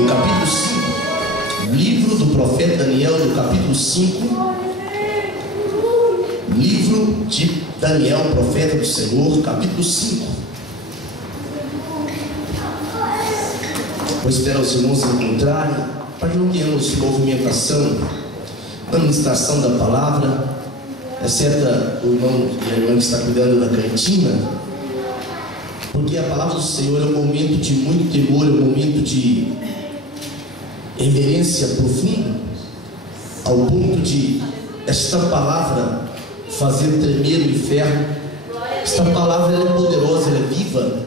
no capítulo 5, livro do profeta Daniel, no capítulo 5, livro de Daniel, profeta do Senhor, capítulo 5. Vou esperar os irmãos encontrarem, para que não tenhamos movimentação na ministração da palavra, exceto o irmão e a irmã que está cuidando da cantina, porque a palavra do Senhor é um momento de muito temor, é um momento de reverência profunda, ao ponto de esta palavra fazer tremer o inferno. Esta palavra ela é poderosa, ela é viva,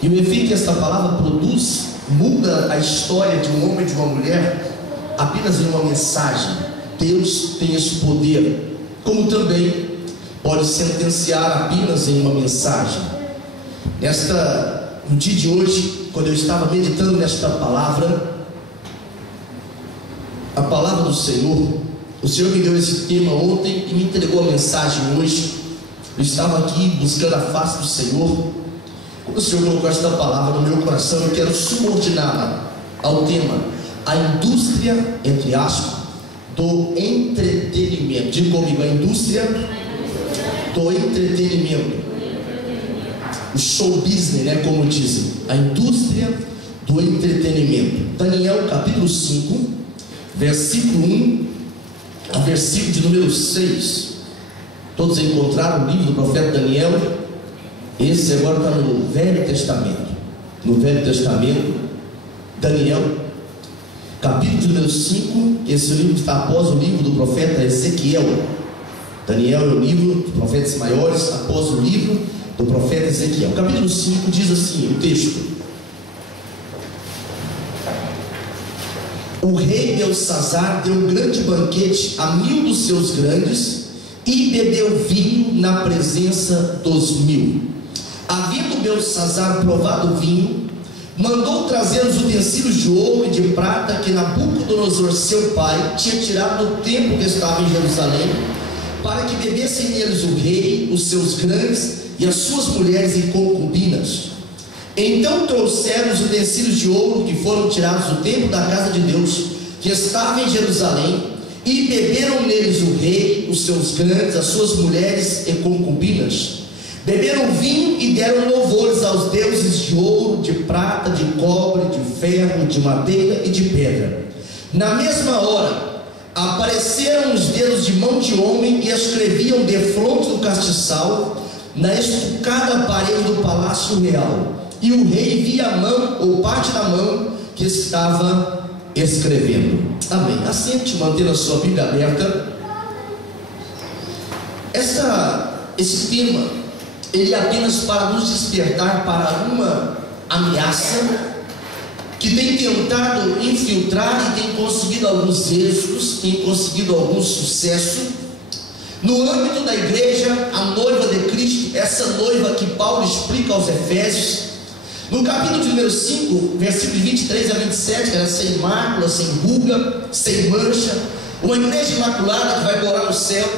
e o efeito que esta palavra produz muda a história de um homem e de uma mulher apenas em uma mensagem. Deus tem esse poder, como também pode sentenciar apenas em uma mensagem. No dia de hoje, quando eu estava meditando nesta palavra, a palavra do Senhor, o Senhor me deu esse tema ontem e me entregou a mensagem hoje. Eu estava aqui buscando a face do Senhor. Quando o Senhor colocou esta palavra no meu coração, eu quero subordiná-la ao tema: a indústria, entre aspas, do entretenimento. Diga comigo: a indústria do entretenimento. O show business, né, como dizem. A indústria do entretenimento. Daniel capítulo 5, versículo 1 a versículo de número 6. Todos encontraram o livro do profeta Daniel? Esse agora está no Velho Testamento. No Velho Testamento, Daniel, capítulo de número 5. Esse livro está após o livro do profeta Ezequiel. Daniel é o livro dos profetas maiores, após o livro do profeta Ezequiel. Capítulo 5 diz assim o texto: o rei Belsazar deu um grande banquete a 1000 dos seus grandes e bebeu vinho na presença dos 1000. Havendo Belsazar provado o vinho, mandou trazer os utensílios de ouro e de prata que Nabucodonosor, seu pai, tinha tirado do templo que estava em Jerusalém, para que bebessem neles o rei, os seus grandes e as suas mulheres e concubinas. Então trouxeram os utensílios de ouro que foram tirados do templo da casa de Deus, que estava em Jerusalém, e beberam neles o rei, os seus grandes, as suas mulheres e concubinas. Beberam vinho e deram louvores aos deuses de ouro, de prata, de cobre, de ferro, de madeira e de pedra. Na mesma hora apareceram os dedos de mão de homem e escreviam defronte do castiçal na estucada parede do palácio real. E o rei via a mão, ou parte da mão, que estava escrevendo. Amém. Assente, mantendo a sua Bíblia aberta. Esse tema, ele é apenas para nos despertar para uma ameaça que tem tentado infiltrar e tem conseguido alguns êxitos, tem conseguido algum sucesso no âmbito da igreja, a noiva de Cristo, essa noiva que Paulo explica aos Efésios, no capítulo de número 5, versículos 23 a 27, que era sem mácula, sem ruga, sem mancha, uma igreja imaculada que vai morar no céu.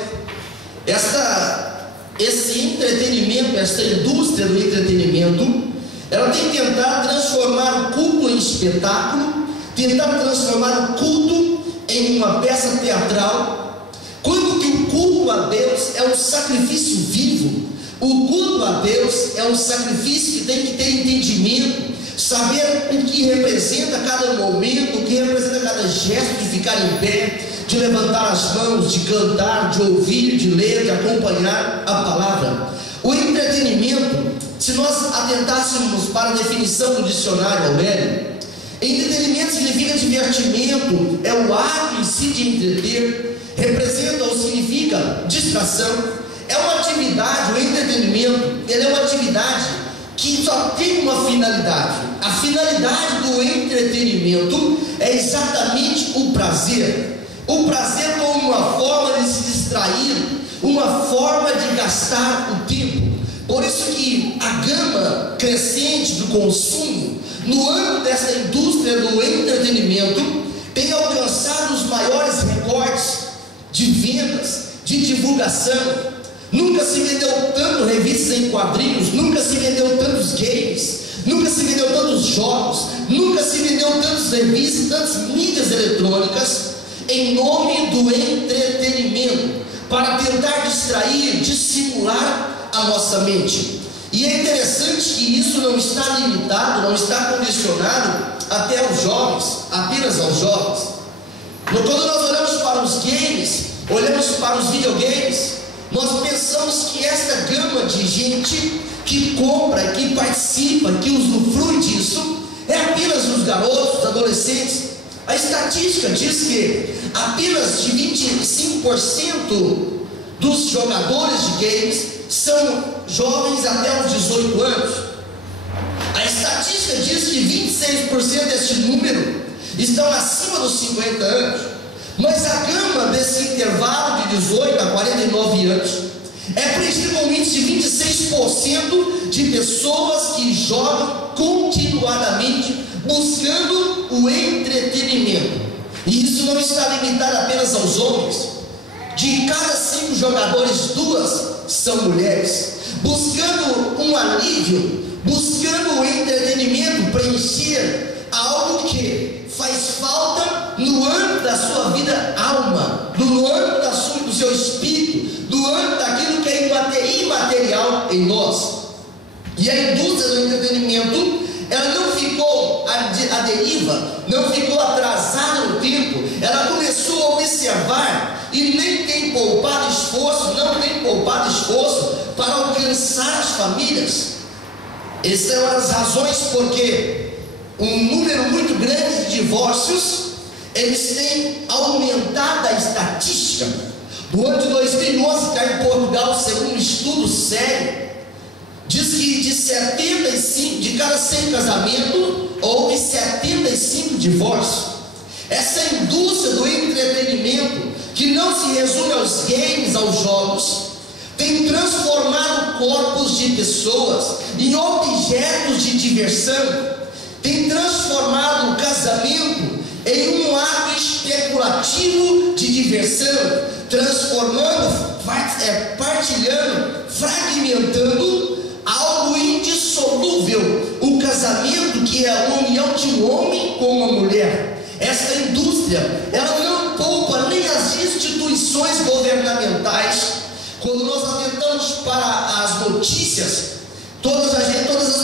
Esse entretenimento, essa indústria do entretenimento, ela tem tentado transformar o culto em espetáculo, tentado transformar o culto em uma peça teatral, quando que o culto a Deus é um sacrifício vivo. O culto a Deus é um sacrifício que tem que ter entendimento, saber o que representa cada momento, o que representa cada gesto de ficar em pé, de levantar as mãos, de cantar, de ouvir, de ler, de acompanhar a palavra. O entretenimento, se nós atentássemos para a definição do dicionário Aurélio, entretenimento significa divertimento, é o ato em si de entreter, representa ou significa distração. É uma atividade, o entretenimento, ele é uma atividade que só tem uma finalidade. A finalidade do entretenimento é exatamente o prazer. O prazer como uma forma de se distrair, uma forma de gastar o tempo. Por isso que a gama crescente do consumo, no âmbito dessa indústria do entretenimento, tem alcançado os maiores recordes de vendas, de divulgação. Nunca se vendeu tanto revistas em quadrinhos, nunca se vendeu tantos games, nunca se vendeu tantos jogos, nunca se vendeu tantas revistas, tantas mídias eletrônicas em nome do entretenimento, para tentar distrair, dissimular a nossa mente. E é interessante que isso não está limitado, não está condicionado até aos jovens, apenas aos jovens. Quando nós olhamos para os games, olhamos para os videogames, nós pensamos que essa gama de gente que compra, que participa, que usufrui disso, é apenas os garotos, os adolescentes. A estatística diz que apenas de 25% dos jogadores de games são jovens até os 18 anos. A estatística diz que 26% deste número estão acima dos 50 anos. Mas a gama desse intervalo de 18 a 49 anos é principalmente de 26% de pessoas que jogam continuadamente buscando o entretenimento. E isso não está limitado apenas aos homens. De cada 5 jogadores, 2 são mulheres, buscando um alívio, buscando o entretenimento, preencher algo que faz falta no âmbito da sua vida alma, no âmbito do seu espírito, no âmbito daquilo que é imaterial em nós. E a indústria do entretenimento, ela não ficou à deriva, não ficou atrasada no tempo, ela começou a observar e nem tem poupado esforço, não tem poupado esforço para alcançar as famílias. Essas são as razões porque um número muito grande de divórcios, eles têm aumentado a estatística. Do ano de 2011, cá em Portugal, segundo um estudo sério, diz que de cada 100 casamentos, houve 75 divórcios. Essa indústria do entretenimento, que não se resume aos games, aos jogos, tem transformado corpos de pessoas em objetos de diversão, tem transformado o casamento em um ato especulativo de diversão, transformando, partilhando, fragmentando algo indissolúvel, o casamento, que é a união de um homem com uma mulher. Essa indústria, ela não poupa nem as instituições governamentais. Quando nós atentamos para as notícias, todas as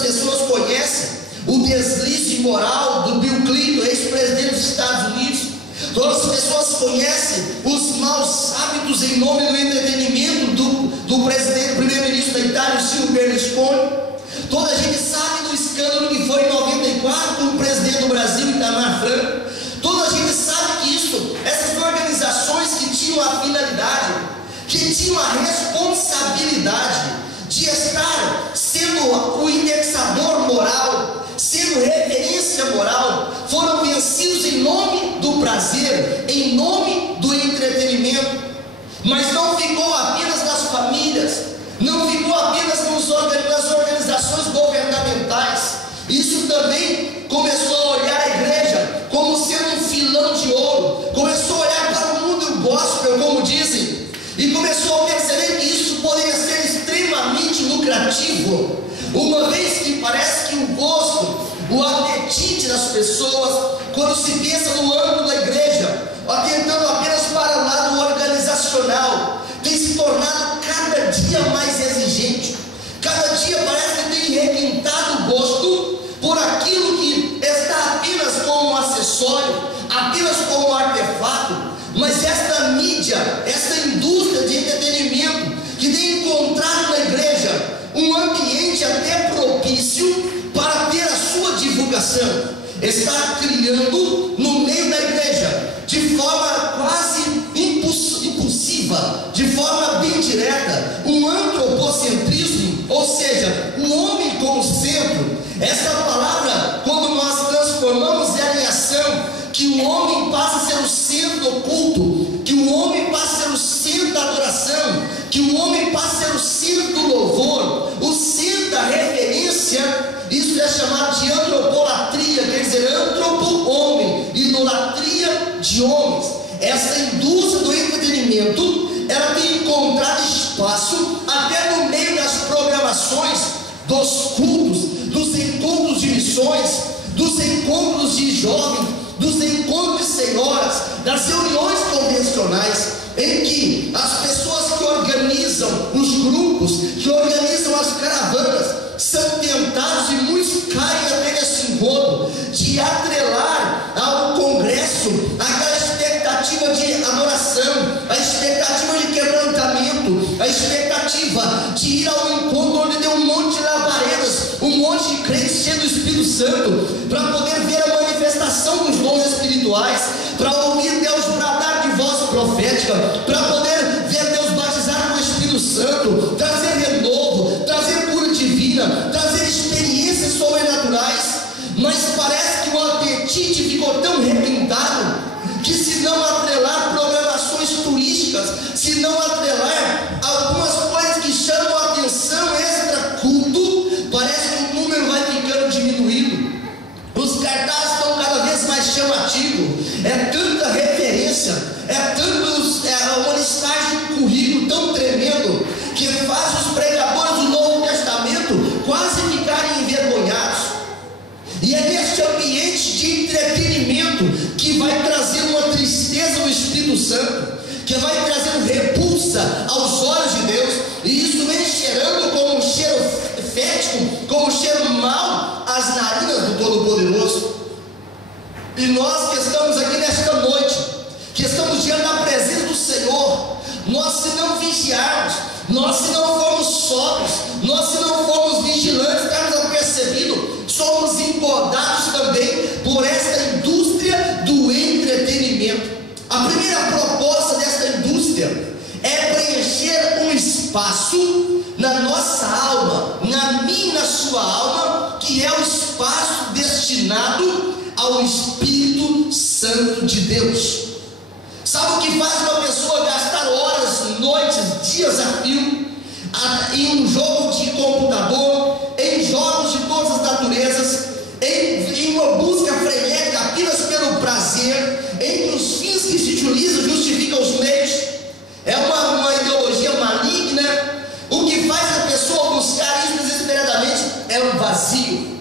pessoas conhecem o deslize moral do Bill Clinton, ex-presidente dos Estados Unidos. Todas as pessoas conhecem os maus hábitos em nome do entretenimento do primeiro-ministro da Itália, Silvio Berlusconi. Toda a gente sabe do escândalo que foi em 94 com o presidente do Brasil, Itamar Franco. Toda a gente sabe que essas organizações que tinham a finalidade, que tinham a responsabilidade de estar sendo o indexador moral, sendo referência moral, foram vencidos em nome do prazer, em nome do entretenimento. Mas não ficou apenas nas famílias, não ficou apenas nas organizações governamentais. Isso também começou a olhar a igreja como sendo um filão de ouro, começou a olhar para o mundo gospel, como dizem, e começou a perceber que isso poderia ser extremamente lucrativo, uma vez que parece que o gosto, o apetite das pessoas, quando se pensa no âmbito da igreja, atentando apenas para o lado organizacional, tem se tornado cada dia mais exigente. Cada dia parece que tem requintado o gosto por aquilo que está apenas como um acessório, apenas como um artefato. Mas esta mídia, esta indústria de entretenimento, que tem encontrado na igreja um ambiente até propício para ter a sua divulgação, está criando no meio da igreja, de forma quase impulsiva, de forma bem direta, um antropocentrismo, ou seja, o homem como centro. Esta palavra, quando nós transformamos ela em ação, que o homem passa a ser o centro do culto, que o homem passa a ser o centro da adoração, que o homem passa a ser o centro do louvor, o centro da referência. Isso é chamado de antropolatria, quer dizer, antropo-homem, idolatria de homens. Essa indústria do entretenimento, ela tem encontrado espaço até no meio das programações, dos cultos, dos encontros de missões, dos encontros de jovens, dos encontros de senhoras, das reuniões convencionais, em que as pessoas que organizam os grupos, que organizam as caravanas, são tentados, e muitos caem até nesse encontro, de atrelar ao congresso aquela expectativa de adoração, a expectativa de quebrantamento, a expectativa de ir ao encontro onde tem um monte de labaredas, um monte de crentes cheios do Espírito Santo, para poder ver a manifestação dos dons espirituais, para ouvir Deus bradar de voz profética, para poder ver Deus batizar com o Espírito Santo, trazer renovo, trazer cura divina, trazer experiências sobrenaturais. Mas parece que o apetite ficou tão requintado que, se não atrelar programações turísticas, se não atrelar algumas coisas que chamam a atenção extra culto, parece que o número vai ficando diminuído. Os cartazes estão cada vez mais chamativos, é tanta referência, uma listagem de currículo tão tremendo, que faz os pregadores do Novo Testamento quase ficarem envergonhados. E é neste ambiente de entretenimento que vai trazer uma tristeza ao Espírito Santo, que vai trazer repulsa aos olhos de Deus, e isso vem cheirando como um cheiro fétido, como um cheiro mau às narinas do Todo-Poderoso. E nós que estamos aqui nesta noite, que estamos diante da presença do Senhor, nós, se não vigiarmos, nós, se não formos sóbrios, nós, se não formos vigilantes, estarmos apercebidos, somos engordados também por esta indústria do entretenimento. A primeira proposta desta indústria é preencher um espaço na nossa alma, na minha e na sua alma, que é o espaço destinado ao Espírito Santo de Deus. Sabe o que faz uma pessoa gastar horas, noites, dias a fio em um jogo de computador, em jogos de todas as naturezas, em uma busca frenética apenas pelo prazer, em que os fins que se utilizam justificam os meios? É uma ideologia maligna. O que faz a pessoa buscar isso desesperadamente é um vazio,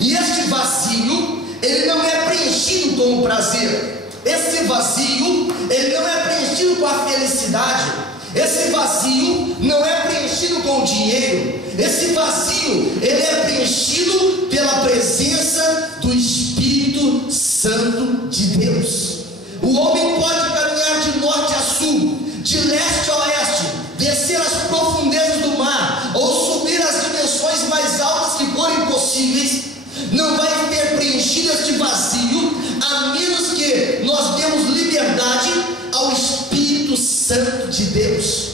e este vazio, ele não é preenchido com o prazer. Esse vazio, ele não é preenchido com a felicidade. Esse vazio não é preenchido com o dinheiro. Esse vazio, ele é preenchido pela presença do Espírito Santo de Deus. O homem pode caminhar de norte a sul, de leste a oeste, descer as profundezas do mar, ou subir as dimensões mais altas que forem possíveis, não vai ter preenchido este vazio, a menos que nós demos liberdade ao Espírito Santo de Deus.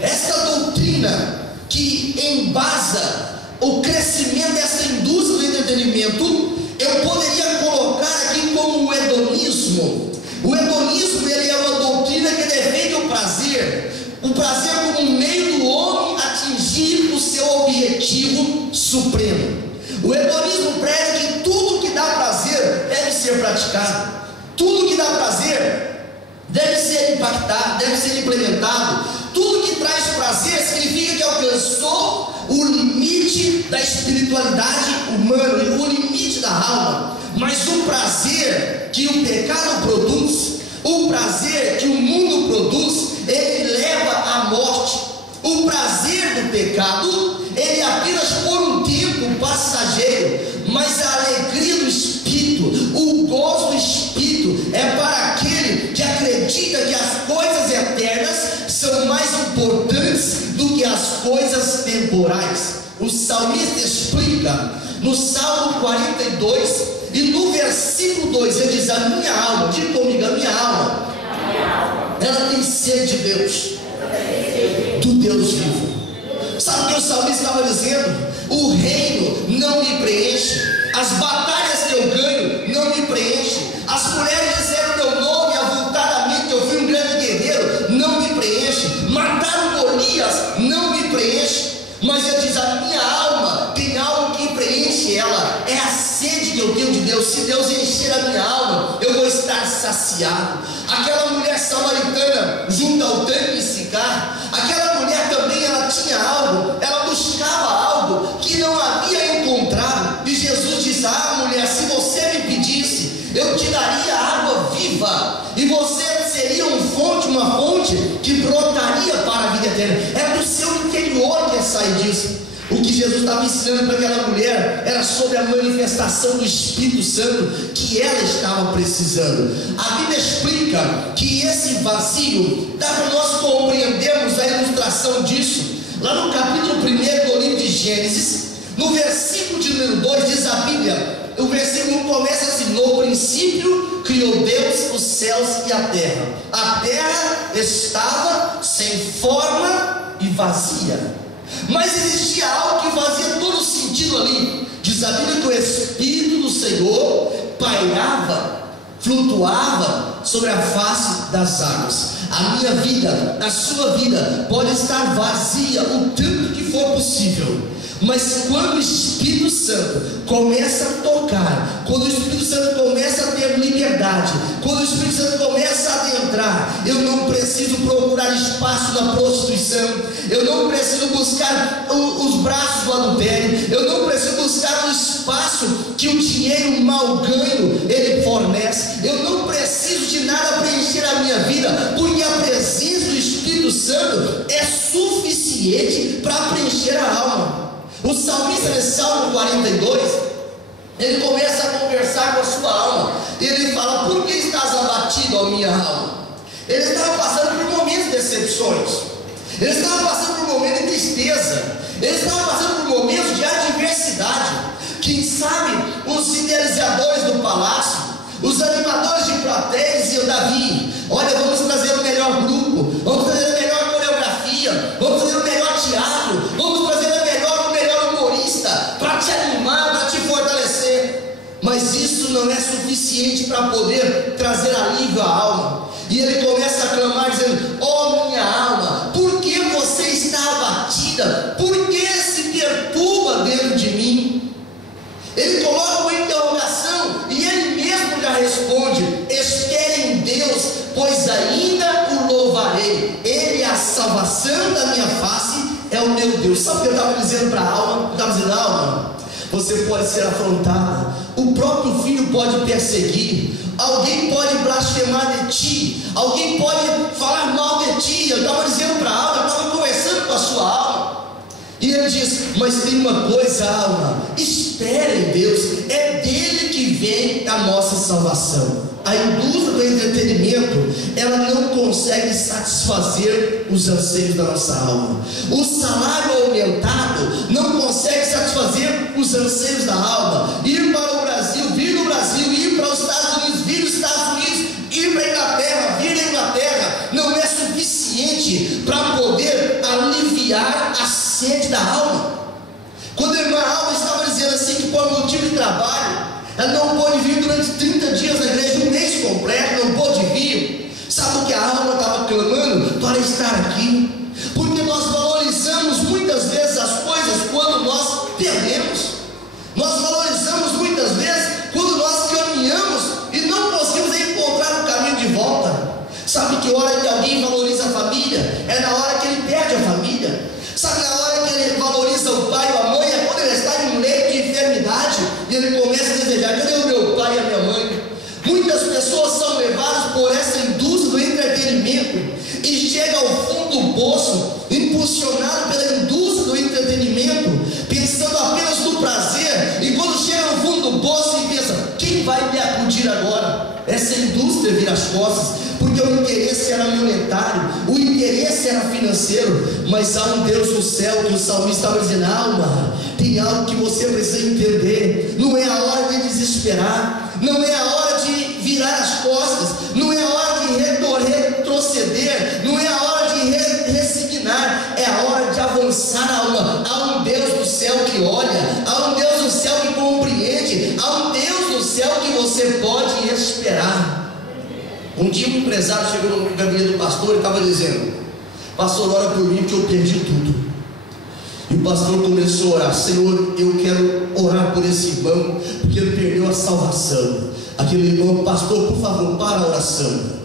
Esta doutrina que embasa o crescimento dessa indústria do entretenimento, eu poderia colocar aqui como o hedonismo. O hedonismo, ele é uma doutrina que defende o prazer como um meio do homem atingir o seu objetivo supremo. O hedonismo prega que tudo que dá prazer deve ser praticado, tudo que dá prazer deve ser impactado, deve ser implementado. Tudo que traz prazer significa que alcançou o limite da espiritualidade humana, o limite da alma. Mas o prazer que o pecado produz, o prazer que o mundo produz, ele leva à morte. O prazer do pecado, ele é apenas por um tempo passageiro, mas a alegria do Espírito, o gozo do Espírito, é para aquele que acredita que as coisas eternas são mais importantes do que as coisas temporais. O salmista explica no Salmo 42 e no versículo 2, ele diz: a minha alma, diga comigo, a minha alma, ela tem sede de Deus, do Deus vivo. Sabe o que o salmista estava dizendo? O reino não me preenche, as batalhas que eu ganho não me preenchem, as mulheres disseram meu nome avultadamente, eu fui um grande guerreiro, não me preenche, matar o Golias não me preenche. Mas ele diz: a minha alma tem algo que preenche ela, é a sede que eu tenho de Deus. Se Deus encher a minha alma, eu vou estar saciado. Aquela mulher samaritana junto ao tanque de Sicar, aquela mulher também, ela tinha algo, ela buscava algo que não havia encontrado, e Jesus diz: ah, mulher, se você uma fonte que brotaria para a vida eterna. É do seu interior que sai disso. O que Jesus estava ensinando para aquela mulher era sobre a manifestação do Espírito Santo que ela estava precisando. A Bíblia explica que esse vazio, dá para nós compreendermos a ilustração disso, lá no capítulo 1 do livro de Gênesis, no versículo de número 2, diz a Bíblia, o versículo 1 começa assim: no princípio criou Deus os céus e a terra. A terra estava sem forma e vazia, mas existia algo que fazia todo sentido ali. Diz a Bíblia que o Espírito do Senhor pairava, flutuava sobre a face das águas. A minha vida, a sua vida pode estar vazia o tanto que for possível, mas quando o Espírito Santo começa a tocar, quando o Espírito Santo começa a ter liberdade, quando o Espírito Santo começa a adentrar, eu não preciso procurar espaço na prostituição, eu não preciso buscar os braços do adultério, eu não preciso buscar o espaço que o dinheiro mal ganho ele fornece, eu não preciso de nada preencher a minha vida, porque a presença do Espírito Santo é suficiente para preencher a alma. O salmista, nesse Salmo 42, ele começa a conversar com a sua alma, e ele fala: por que estás abatido, ó minha alma? Ele estava passando por momentos de decepções, ele estava passando por momentos de tristeza, ele estava passando por momentos de adversidade. Quem sabe os idealizadores do palácio, os animadores de plateia diziam: Davi, olha, vamos trazer o melhor grupo, vamos trazer a melhor coreografia, vamos trazer o melhor teatro, vamos trazer o melhor humorista para te animar, para te fortalecer. Mas isso não é suficiente para poder trazer alívio à alma. E ele começa a clamar dizendo: ó minha alma, por que você está abatida? Por que se perturba dentro de mim? Ele coloca uma interrogação e ele mesmo já responde: espere em Deus, pois ainda o louvarei. Ele é a salvação da minha face, é o meu Deus. Sabe o que eu estava dizendo para a alma? Eu estava dizendo: alma, você pode ser afrontada, o próprio filho pode perseguir, alguém pode blasfemar de ti, alguém pode falar mal de ti. Eu estava dizendo para a alma, eu estava conversando com a sua alma, e ele diz: mas tem uma coisa, alma, espere em Deus, é dele que vem a nossa salvação. A indústria do entretenimento, ela não consegue satisfazer os anseios da nossa alma. O salário aumentado não consegue satisfazer os anseios da alma. Ir para o Brasil, vir no Brasil, ir para os Estados Unidos, vir nos Estados Unidos, ir para a Inglaterra, vir na Inglaterra, não é suficiente para poder aliviar a sede da alma. Quando a irmã Alma estava dizendo assim que por motivo de trabalho ela não pôde vir durante 30 dias na igreja, um mês completo, não pôde vir. Sabe o que a alma estava clamando? Para estar aqui. Porque nós valorizamos muitas vezes as coisas quando nós perdemos. Nós valorizamos muitas vezes quando nós caminhamos e não conseguimos encontrar o caminho de volta. Sabe que hora que alguém valoriza a família? É na hora que ele perde a família. Sabe na hora que ele valoriza o pai ou a mãe? É quando ele está em um leito de enfermidade e ele começa a desejar: cadê o meu pai e a minha mãe? Muitas pessoas são levadas por essa indústria do entretenimento e chega ao fundo do poço, impulsionado pela indústria do entretenimento, pensando apenas no prazer, e quando chega no fundo do poço e pensa: quem vai me acudir agora? Essa indústria vira as costas, porque o interesse era monetário, o interesse era financeiro. Mas há um Deus no céu, que o salmista estava dizendo: alma, tem algo que você precisa entender. Não é a hora de desesperar, não é a hora de virar as costas, não é a hora de retroceder, não é a hora de ressignar, é a hora de avançar, alma. Há um Deus no céu que olha, há um Deus no céu que compreende, há um Deus no céu que você pode esperar. Um dia um empresário chegou no gabinete do pastor e estava dizendo: pastor, ora por mim que eu perdi tudo. E o pastor começou a orar: Senhor, eu quero orar por esse irmão, porque ele perdeu a salvação. Aquele irmão: pastor, por favor, para a oração.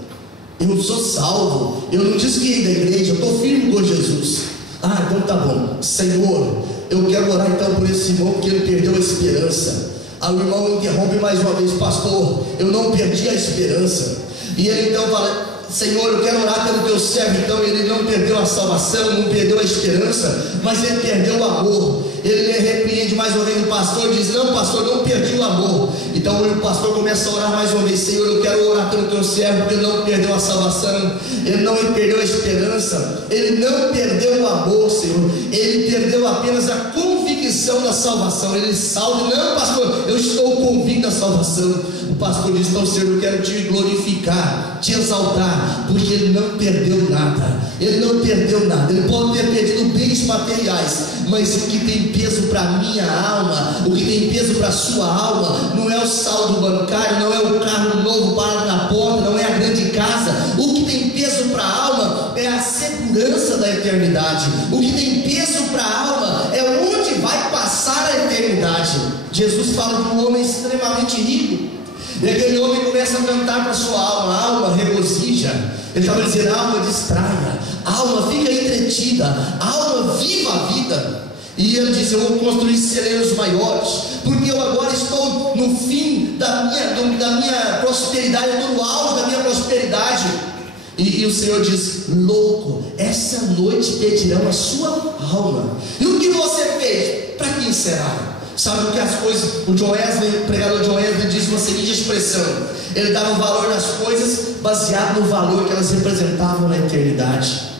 Eu sou salvo, eu não desviei da igreja, eu estou firme com Jesus. Ah, então tá bom. Senhor, eu quero orar então por esse irmão, porque ele perdeu a esperança. Aí o irmão interrompe mais uma vez: pastor, eu não perdi a esperança. E ele então fala: Senhor, eu quero orar pelo teu servo. Então ele não perdeu a salvação, não perdeu a esperança, mas ele perdeu o amor. Ele repreende mais uma vez o pastor e diz: não, pastor, não perdi o amor. Então o pastor começa a orar mais uma vez: Senhor, eu quero orar pelo teu servo, porque ele não perdeu a salvação, ele não perdeu a esperança, ele não perdeu o amor, Senhor, ele perdeu apenas a convicção da salvação. Ele salva: não, pastor, eu estou convicto da salvação. O pastor diz: então, Senhor, eu quero te glorificar, te exaltar, porque ele não perdeu nada. Ele não perdeu nada. Ele pode ter perdido bens materiais, mas o que tem peso para a minha alma, o que tem peso para a sua alma, não é o saldo bancário, não é o carro novo parado na porta, não é a grande casa. O que tem peso para a alma é a segurança da eternidade. O que tem peso para a alma é onde vai passar a eternidade. Jesus fala de um homem extremamente rico, e aquele homem começa a cantar para sua alma: alma, regozija. Ele estava dizendo: alma, distraia, alma, fica entretida, alma, viva a vida. E ele diz: eu vou construir celeiros maiores, porque eu agora estou no fim da minha prosperidade, eu estou no auge da minha prosperidade. E o Senhor diz: louco, essa noite pedirão a sua alma. E o que você fez? Para quem será? Sabe o que as coisas, o pregador John Wesley diz uma seguinte expressão: ele dava valor nas coisas baseado no valor que elas representavam na eternidade.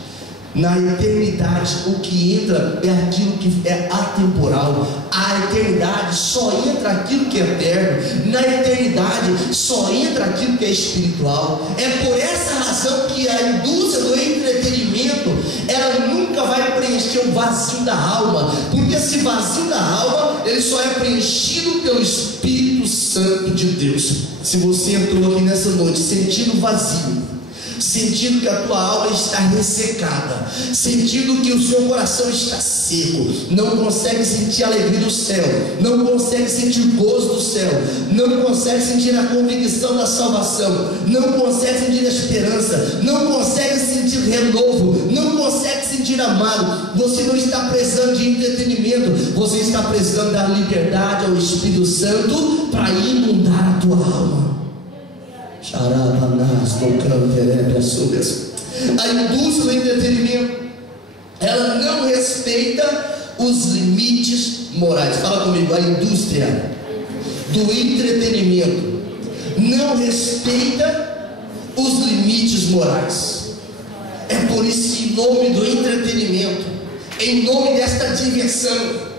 Na eternidade, o que entra é aquilo que é atemporal. A eternidade só entra aquilo que é eterno. Na eternidade só entra aquilo que é espiritual. É por essa razão que a indústria do entretenimento, ela nunca vai preencher o vazio da alma, porque esse vazio da alma, ele só é preenchido pelo Espírito Santo de Deus. Se você entrou aqui nessa noite sentindo vazio, sentindo que a tua alma está ressecada, sentindo que o seu coração está seco, não consegue sentir a alegria do céu, não consegue sentir o gozo do céu, não consegue sentir a convicção da salvação, não consegue sentir a esperança, não consegue sentir renovo, não consegue sentir amado, você não está precisando de entretenimento, você está precisando da liberdade ao Espírito Santo para inundar a tua alma. A indústria do entretenimento, ela não respeita os limites morais. Fala comigo: a indústria do entretenimento não respeita os limites morais. É por isso que, em nome do entretenimento, em nome desta diversão,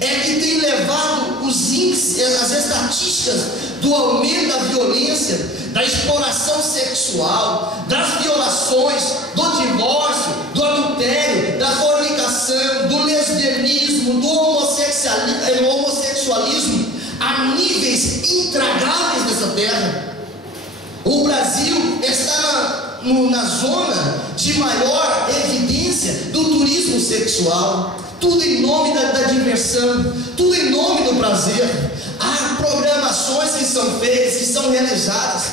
é que tem levado os índices, as estatísticas do aumento da violência, da exploração sexual, das violações, do divórcio, do adultério, da fornicação, do lesbianismo, do homossexualismo a níveis intragáveis nessa terra. O Brasil está na zona de maior evidência do turismo sexual. Tudo em nome da diversão, tudo em nome do prazer. Há programações que são feitas, que são realizadas,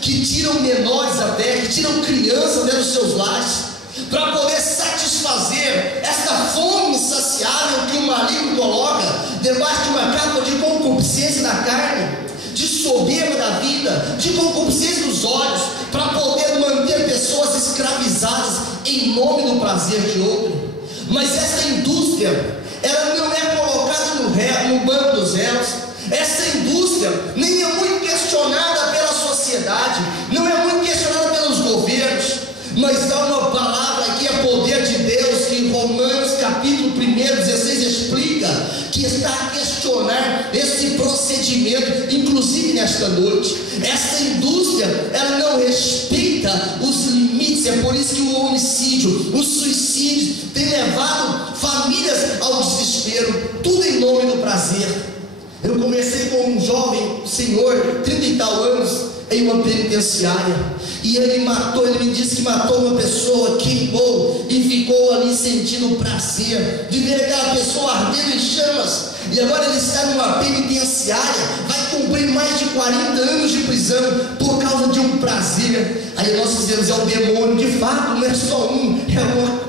que tiram menores até, que tiram crianças dos seus lares, para poder satisfazer esta fome insaciável que o maligno coloca debaixo de uma capa de concupiscência da carne, de soberba da vida, de concupiscência dos olhos, para poder manter pessoas escravizadas em nome do prazer de outro. Mas essa indústria, ela não é colocada no banco dos réus. Essa indústria nem é muito questionada pela sociedade, não é muito questionada pelos governos, mas há uma palavra que é poder de Deus, que em Romanos capítulo 1:16 explica, que está a questionar esse procedimento, inclusive nesta noite. Essa indústria, ela não respeita os limites. É por isso que o homicídio, o suicídio tem levado famílias ao desespero, tudo em nome do prazer. Eu comecei com um jovem senhor, 30 e tal anos, em uma penitenciária, e ele me disse que matou uma pessoa, queimou e ficou ali sentindo o prazer de ver aquela pessoa ardendo em chamas. E agora ele está numa penitenciária, vai cumprir mais de 40 anos de prisão por causa de um prazer. Aí nós dizemos: é o demônio. De fato, não é só um, é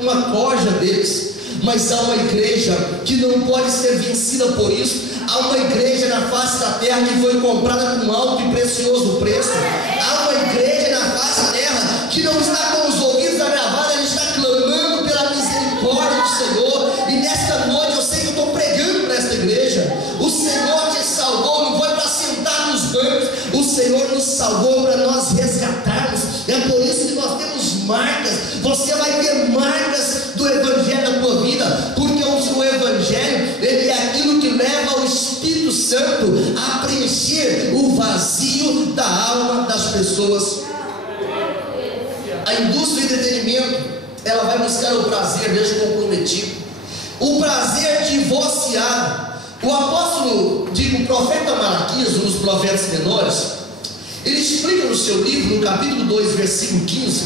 uma corja deles. Mas há uma igreja que não pode ser vencida por isso. Há uma igreja na face da terra que foi comprada com alto e precioso preço. Há uma igreja na face da terra que não está com os ouvidos agravados, ele está clamando pela misericórdia do Senhor. E nesta noite eu sei que eu estou pregando para esta igreja. O Senhor te salvou, não foi para sentar nos bancos, o Senhor nos salvou para nós resgatarmos. É por isso que nós temos marcas. Você vai ter marcas do Evangelho na tua vida, porque o Evangelho, ele é aquilo que leva o Espírito Santo a preencher o vazio da alma das pessoas. A indústria do entretenimento, ela vai buscar o prazer desde comprometido, o prazer divorciado. O apóstolo, o profeta Malaquias, um dos profetas menores, ele explica no seu livro, no capítulo 2, versículo 15,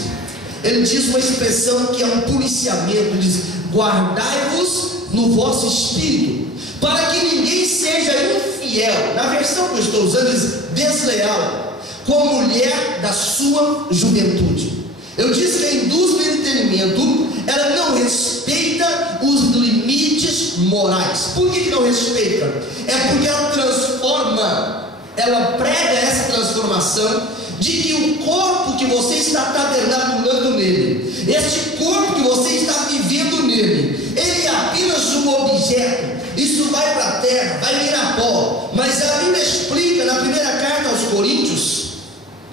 ele diz uma expressão que é um policiamento. Ele diz: guardai-vos no vosso espírito, para que ninguém seja infiel. Na versão que eu estou usando, diz desleal, com a mulher da sua juventude. Eu disse que a indústria do entretenimento, ela não respeita os limites morais. Por que não respeita? É porque ela transforma, ela prega essa transformação de que o corpo que você está tabernaculando nele, este corpo que você está vivendo nele, ele é apenas um objeto. Isso vai para a terra, vai virar pó. Mas a Bíblia explica na primeira carta aos Coríntios,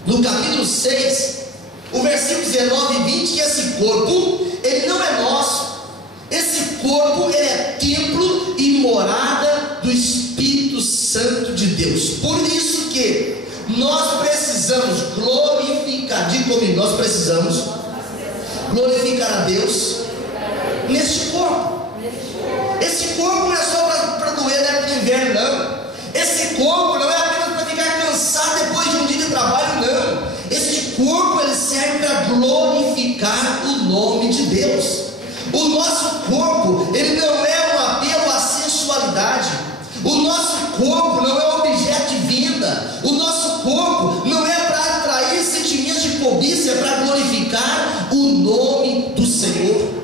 no capítulo 6, o versículo 19 e 20, que esse corpo, ele não é nosso. Esse corpo, ele é templo e morada do Espírito Santo de Deus. Por isso que nós precisamos glorificar, diga comigo, nós precisamos glorificar a Deus neste corpo. Esse corpo não é só para doer na época do inverno, não. Esse corpo não é apenas para ficar cansado depois de um dia de trabalho, não. Este corpo, ele serve para glorificar o nome de Deus. O nosso corpo, ele não é um apelo à sensualidade. O nosso corpo não é objeto de vinda. O nosso corpo não é para atrair sentimentos de cobiça, é para glorificar o nome do Senhor.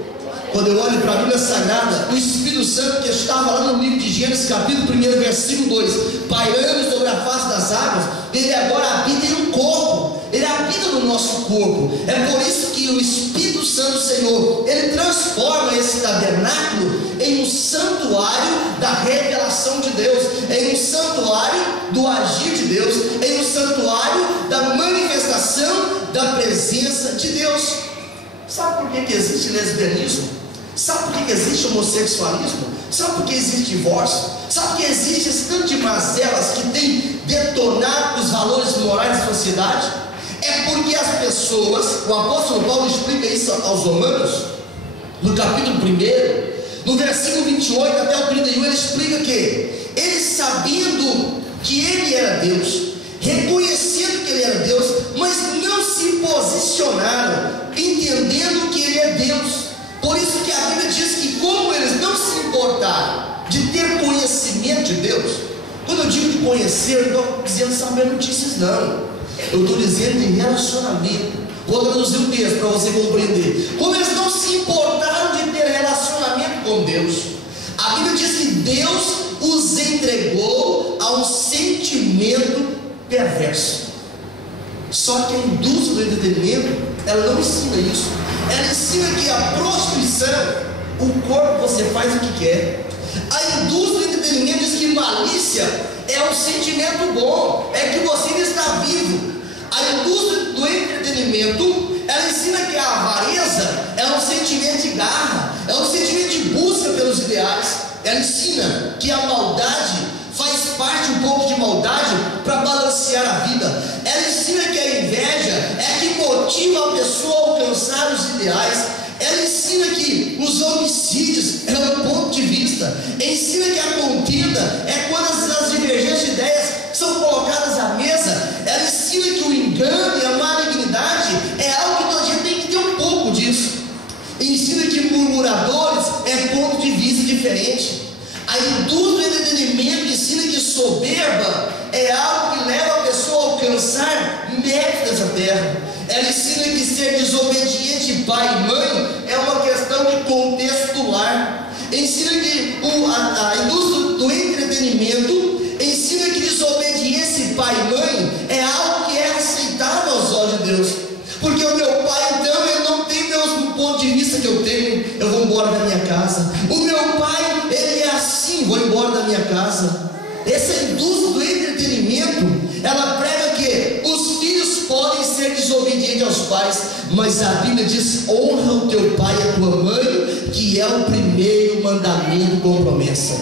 Quando eu olho para a Bíblia Sagrada, o Espírito Santo que estava lá no livro de Gênesis, capítulo 1, versículo 2, pairando sobre a face das águas, ele agora habita em um corpo, ele habita no nosso corpo. É por isso que o Espírito Santo, Senhor, ele transforma esse tabernáculo em um santuário da revelação de Deus, em um santuário do agir de Deus, em um santuário da manifestação da presença de Deus. Sabe por que existe lesbianismo? Sabe por que existe homossexualismo? Sabe por que existe divórcio? Sabe por que existe esse tanto de mazelas que tem detonado os valores morais da sociedade? É porque as pessoas, o apóstolo Paulo explica isso aos Romanos, no capítulo 1, no versículo 28 até o 31, ele explica que eles, sabendo que ele era Deus, reconhecendo que ele era Deus, mas não se posicionaram, entendendo que ele é Deus. Por isso que a Bíblia diz que, como eles não se importaram de ter conhecimento de Deus, quando eu digo de conhecer, não estou dizendo saber notícias, não. Eu estou dizendo de relacionamento. Vou traduzir o texto para você compreender. Como eles não se importaram de ter relacionamento com Deus, a Bíblia diz que Deus os entregou a um sentimento perverso. Só que a indústria do entretenimento, ela não ensina isso. Ela ensina que a prostituição, o corpo você faz o que quer. A indústria do entretenimento diz que malícia é um sentimento bom, é que você ainda está vivo. A indústria do entretenimento, ela ensina que a avareza é um sentimento de garra, é um sentimento de busca pelos ideais. Ela ensina que a maldade faz parte um pouco de maldade para balancear a vida. Ela ensina que a inveja é que motiva a pessoa a alcançar os ideais. Ela ensina que os homicídios é um ponto de vista. Ensina que a contenda é quando as divergências de ideias são colocadas à mesa. Ela ensina que o engano e a malignidade é algo que a gente tem que ter um pouco disso. Ensina que murmuradores é ponto de vista diferente. A indústria do entretenimento ensina que soberba é algo que leva a pessoa a alcançar méritos dessa terra. Ela ensina que ser desobediente pai e mãe é uma questão de contexto lar. Ensina que a indústria do entretenimento ensina que desobediência pai e mãe é algo que é aceitável aos olhos de Deus. Porque o meu pai Essa indústria do entretenimento, ela prega que os filhos podem ser desobedientes aos pais, mas a Bíblia diz: honra o teu pai e a tua mãe, que é o primeiro mandamento com promessa.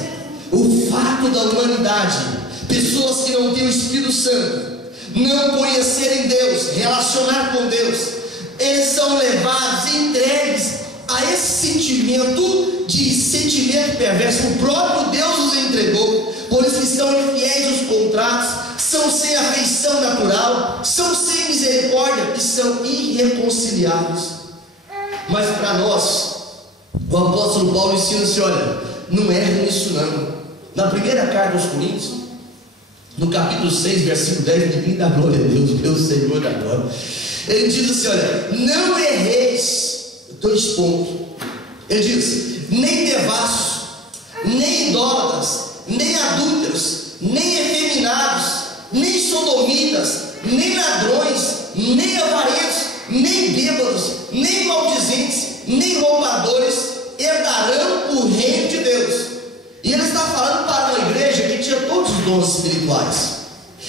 O fato da humanidade, pessoas que não têm o Espírito Santo, não conhecerem Deus, relacionar com Deus, eles são levados, entregues a esse sentimento perverso. O próprio Deus os entregou. Por isso que estão infiéis aos contratos, são sem afeição natural, são sem misericórdia e são irreconciliáveis. Mas para nós, o apóstolo Paulo ensina assim: olha, não erre nisso não. Na primeira carta aos Coríntios, no capítulo 6, versículo 10, ninguém dá glória a Deus, meu Senhor da glória. Ele diz assim: olha, não erreis, 2 pontos. Ele diz: nem devassos, nem idólatras, nem adúlteros, nem efeminados, nem sodomitas, nem ladrões, nem avarentos, nem bêbados, nem maldizentes, nem roubadores herdarão o reino de Deus. E ele está falando para uma igreja que tinha todos os dons espirituais.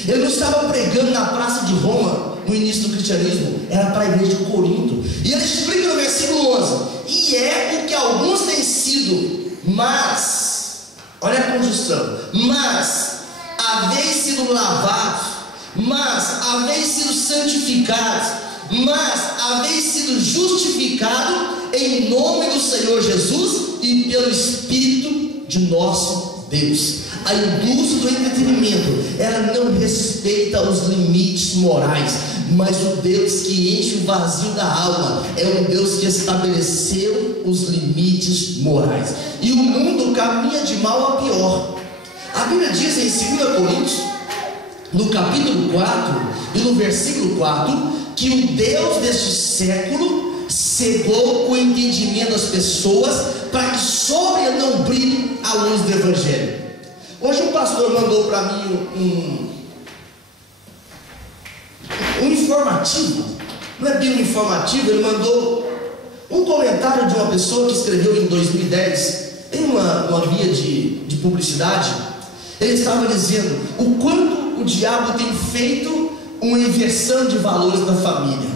Ele não estava pregando na praça de Roma no início do cristianismo, era para a igreja de Corinto. E ele explica no versículo 11: e é o que alguns têm sido, mas, olha a conjunção, mas haveis sido lavados, mas haveis sido santificados, mas haveis sido justificados em nome do Senhor Jesus e pelo Espírito de nosso Deus. A indústria do entretenimento, ela não respeita os limites morais, mas o Deus que enche o vazio da alma é um Deus que estabeleceu os limites morais. E o mundo caminha de mal a pior. A Bíblia diz em 2 Coríntios, no capítulo 4 e no versículo 4, que o Deus deste século cegou o entendimento das pessoas para que sobre ele não brilhe a luz do Evangelho. Hoje um pastor mandou para mim um informativo, não é bem um informativo, ele mandou um comentário de uma pessoa que escreveu em 2010, em uma via de publicidade. Ele estava dizendo o quanto o diabo tem feito uma inversão de valores da família.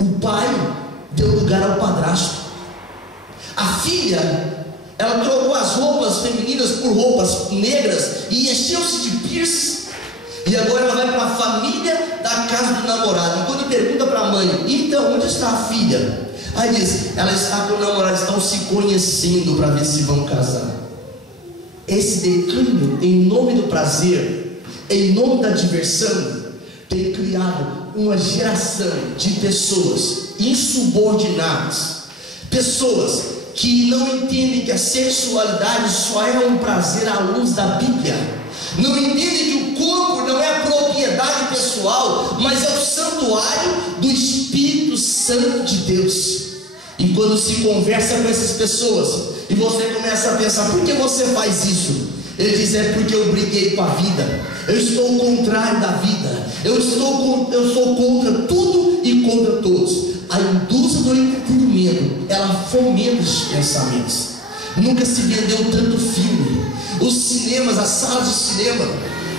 O pai deu lugar ao padrasto. A filha, ela trocou as roupas femininas por roupas negras e encheu-se de piercing. E agora ela vai para a família da casa do namorado. E quando pergunta para a mãe: então, onde está a filha? Aí diz: ela está com o namorado, estão se conhecendo para ver se vão casar. Esse declínio em nome do prazer, em nome da diversão, tem criado uma geração de pessoas insubordinadas, pessoas que não entendem que a sexualidade só é um prazer à luz da Bíblia, não entendem que o corpo não é a propriedade pessoal, mas é o santuário do Espírito Santo de Deus. E quando se conversa com essas pessoas e você começa a pensar: por que você faz isso? Ele diz: é porque eu briguei com a vida, eu estou ao contrário da vida, eu sou contra tudo e contra todos. A indústria do entretenimento, ela fomenta esses pensamentos. Nunca se vendeu tanto filme. Os cinemas, as salas de cinema,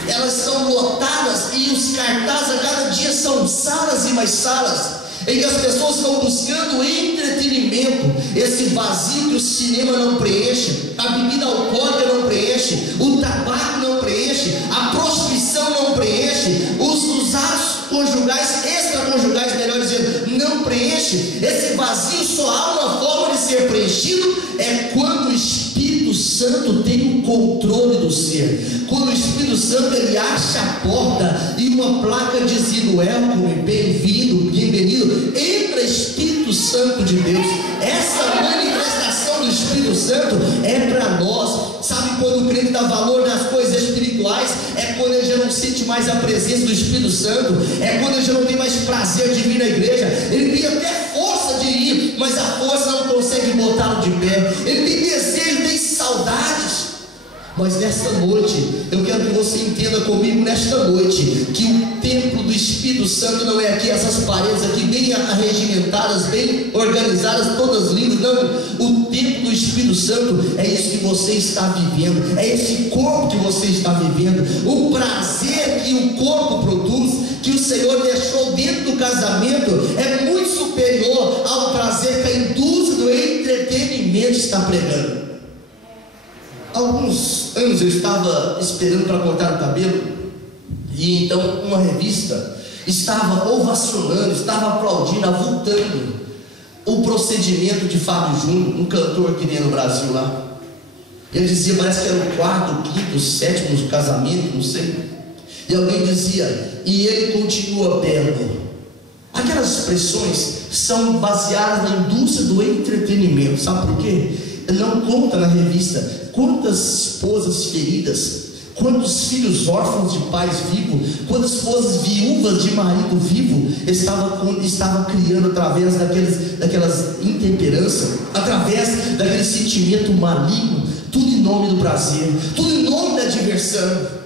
elas são lotadas, e os cartazes a cada dia são salas e mais salas, em que as pessoas estão buscando entretenimento. Esse vazio que o cinema não preenche, a bebida alcoólica não preenche, o tabaco não preenche, a prostituição não preenche, os atos conjugais, extraconjugais, melhor dizendo, não preenche. Esse vazio só há uma forma de ser preenchido: é quando o Espírito Santo tem o controle do ser. Quando o Espírito Santo ele acha a porta e uma placa dizendo: welcome, bem-vindo, bem-vindo, entra Espírito Santo de Deus. Essa manifestação do Espírito Santo é para nós. Sabe quando o crente dá valor nas coisas espirituais? É quando ele já não sente mais a presença do Espírito Santo, é quando ele já não tem mais prazer de vir na igreja. Ele tem até força de ir, mas a força não consegue botá-lo de pé. Ele tem desejo, tem saudades. Mas nesta noite, eu quero que você entenda comigo nesta noite, que o templo do Espírito Santo não é aqui, essas paredes aqui bem arregimentadas, bem organizadas, todas lindas. Não, o templo do Espírito Santo é isso que você está vivendo, é esse corpo que você está vivendo, o prazer que o corpo produz, que o Senhor deixou dentro do casamento, é muito superior ao prazer que a indústria do entretenimento está pregando. Alguns anos eu estava esperando para cortar o cabelo, e então uma revista estava ovacionando, estava aplaudindo, avultando o procedimento de Fábio Júnior, um cantor que tem no Brasil lá. Ele dizia, parece que era o quarto, quinto, sétimo casamento, não sei. E alguém dizia, e ele continua belo. Aquelas expressões são baseadas na indústria do entretenimento. Sabe por quê? Ele não conta na revista quantas esposas feridas, quantos filhos órfãos de pais vivos, quantas esposas viúvas de marido vivo estava criando através daquelas intemperanças, através daquele sentimento maligno, tudo em nome do prazer, tudo em nome da diversão.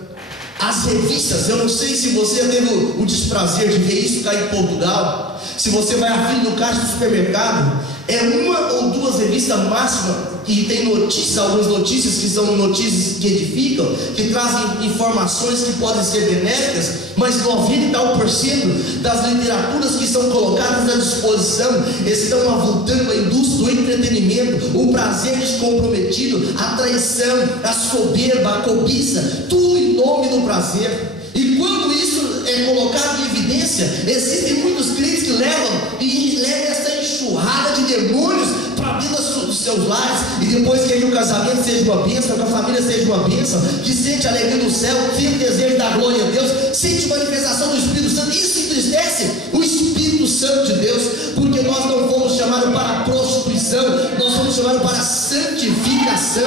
As revistas, eu não sei se você teve o desprazer de ver isso cá em Portugal. Se você vai à fila no caixa do supermercado, é uma ou duas revistas máximas que tem notícias, algumas notícias que são notícias que edificam, que trazem informações que podem ser benéficas, mas 90% das literaturas que são colocadas à disposição estão avultando a indústria do entretenimento, o prazer descomprometido, a traição, a soberba, a cobiça, tudo em nome do prazer. E quando isso é colocado em evidência, existem muitos crentes que levam essa enxurrada de demônios para dentro dos seus lares, e depois que o casamento seja uma bênção, que a família seja uma bênção, que sente a alegria do céu, sente o desejo da glória a Deus, sente manifestação do Espírito Santo. Isso entristece o Espírito Santo de Deus, porque nós não fomos chamados para a prostituição, nós fomos chamados para a santificação.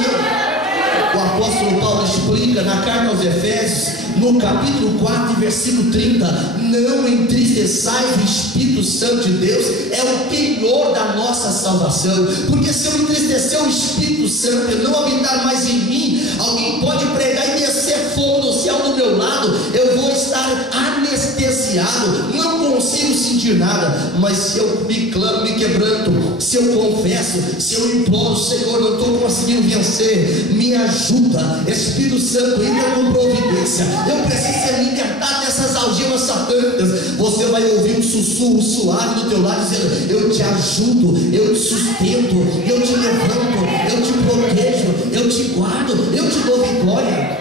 O apóstolo Paulo explica na carta aos Efésios, no capítulo 4, versículo 30, não entristeçais o Espírito Santo de Deus, é o penhor da nossa salvação. Porque se eu entristecer o Espírito Santo, ele não habitar mais em mim, alguém pode pregar e descer fogo do céu do meu lado, eu vou estar anestesiado, não consigo sentir nada. Mas se eu me clamo, me quebranto, se eu confesso, se eu imploro, Senhor, não estou conseguindo vencer, me ajuda, Espírito Santo, entra com providência, eu preciso ser libertado dessas algemas satânicas. Você vai ouvir um sussurro suave do teu lado dizendo, eu te ajudo, eu te sustento, eu te levanto, eu te protejo, eu te guardo, eu te dou vitória.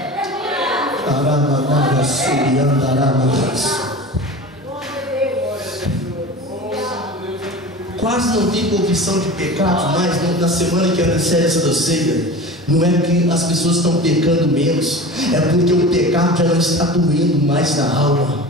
Quase não tem confissão de pecados mais na semana que antecede essa da ceia. Não é que as pessoas estão pecando menos, é porque o pecado já não está doendo mais na alma.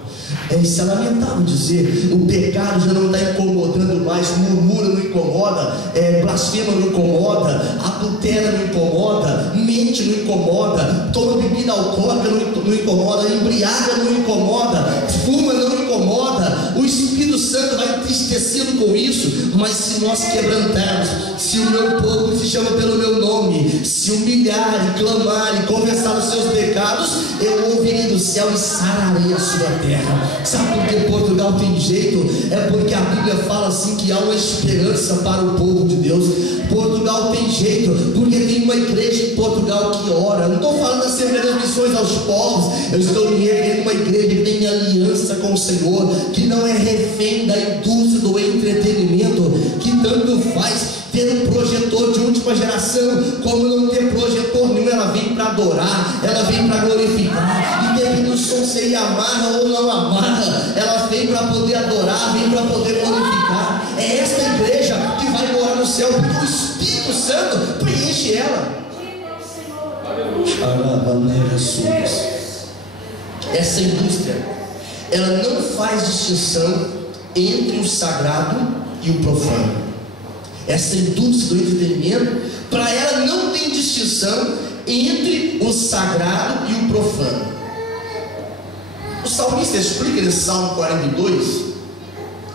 Isso é lamentável dizer, o pecado já não está incomodando mais, murmura não incomoda, blasfema não incomoda, adultera não incomoda, mente não incomoda, toma bebida alcoólica não incomoda, embriaga não incomoda, fuma não incomoda. O Espírito Santo vai entristecido com isso. Mas se nós quebrantarmos, se o meu povo que se chama pelo meu nome se humilhar e clamar e confessar os seus pecados, eu ouvirei do céu e sararei a sua terra. Sabe por que Portugal tem jeito? É porque a Bíblia fala assim que há uma esperança para o povo de Deus. Portugal tem jeito porque tem uma igreja em Portugal que ora. Eu não estou falando da Assembleia das Missões aos povos, eu estou me referindo a uma igreja que tem aliança com o Senhor, que não é refém da indústria do entretenimento, que tanto faz ter um projetor de última geração como não ter projetor nenhum. Ela vem para adorar, ela vem para glorificar, independente do som se ele amarra ou não amarra, ela vem para poder adorar, vem para poder glorificar. É esta igreja que vai morar no céu, porque o Espírito Santo preenche ela. Essa indústria, ela não faz distinção entre o sagrado e o profano. Essa indústria do entretenimento, para ela não tem distinção entre o sagrado e o profano. O salmista explica nesse Salmo 42,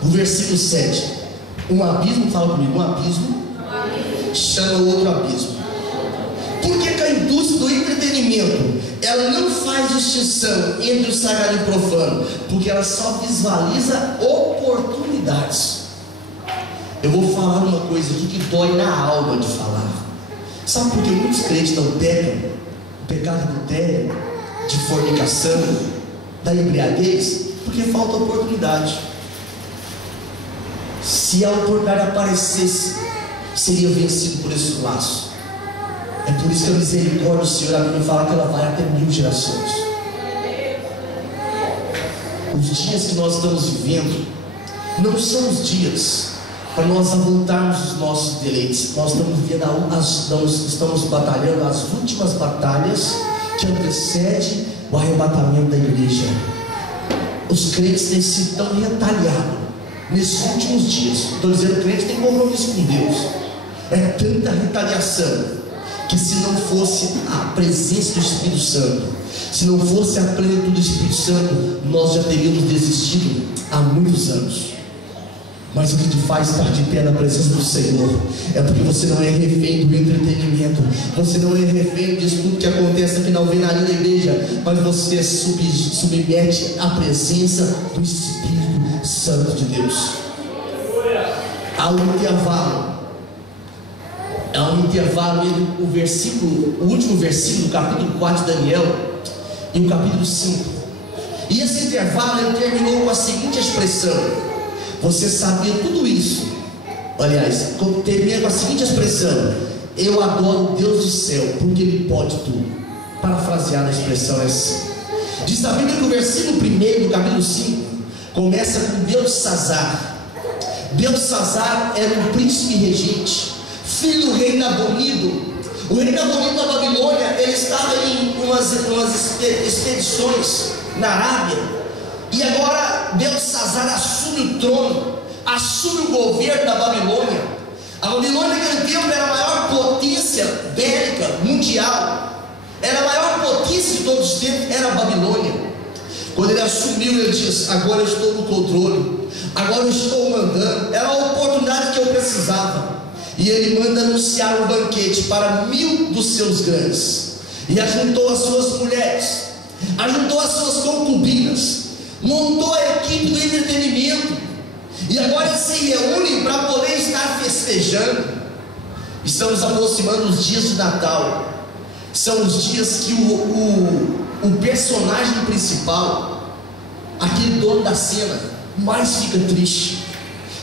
o versículo 7. Um abismo, fala comigo, um abismo chama o outro abismo. Por que a indústria do entretenimento, ela não faz distinção entre o sagrado e o profano? Porque ela só visualiza oportunidades. Eu vou falar uma coisa aqui que dói na alma de falar. Sabe por que muitos crentes não pecam? O pecado do adultério, de fornicação, da embriaguez? Porque falta oportunidade. Se a oportunidade aparecesse, seria vencido por esse laço. É por isso que a misericórdia do Senhor, a Bíblia fala que ela vai até 1000 gerações. Os dias que nós estamos vivendo não são os dias para nós avultarmos os nossos deleites. Nós estamos vivendo, estamos batalhando as últimas batalhas que antecedem o arrebatamento da igreja. Os crentes têm sido tão retalhados nesses últimos dias. Estou dizendo que o crente tem compromisso com Deus. É tanta retaliação que, se não fosse a presença do Espírito Santo, se não fosse a plenitude do Espírito Santo, nós já teríamos desistido há muitos anos. Mas o que te faz estar de pé na presença do Senhor é porque você não é refém do entretenimento, você não é refém disso tudo que acontece aqui na alvenaria da igreja, mas você submete à presença do Espírito Santo de Deus. Há um intervalo entre o último versículo do capítulo 4 de Daniel e o capítulo 5. E esse intervalo ele terminou com a seguinte expressão: você sabia tudo isso? Aliás, termina com a seguinte expressão: eu adoro o Deus do céu, porque Ele pode tudo. Parafraseada a expressão é assim. Diz a Bíblia que o versículo 1 do capítulo 5 começa com Beltsazar. Beltsazar era um príncipe regente, filho do rei Nabonido. O rei Nabonido da Babilônia, ele estava em umas expedições na Arábia. E agora Beltsazar assume o trono, assume o governo da Babilônia. A Babilônia naquele tempo era a maior potência bélica mundial, era a maior potência de todos os tempos, era a Babilônia. Quando ele assumiu, ele diz: agora eu estou no controle, agora eu estou mandando. Era a oportunidade que eu precisava. E ele manda anunciar um banquete para 1000 dos seus grandes, e ajuntou as suas mulheres, ajuntou as suas concubinas, montou a equipe do entretenimento, e agora eles se reúnem para poder estar festejando. Estamos aproximando os dias de Natal. São os dias que o personagem principal, aquele dono da cena, mais fica triste,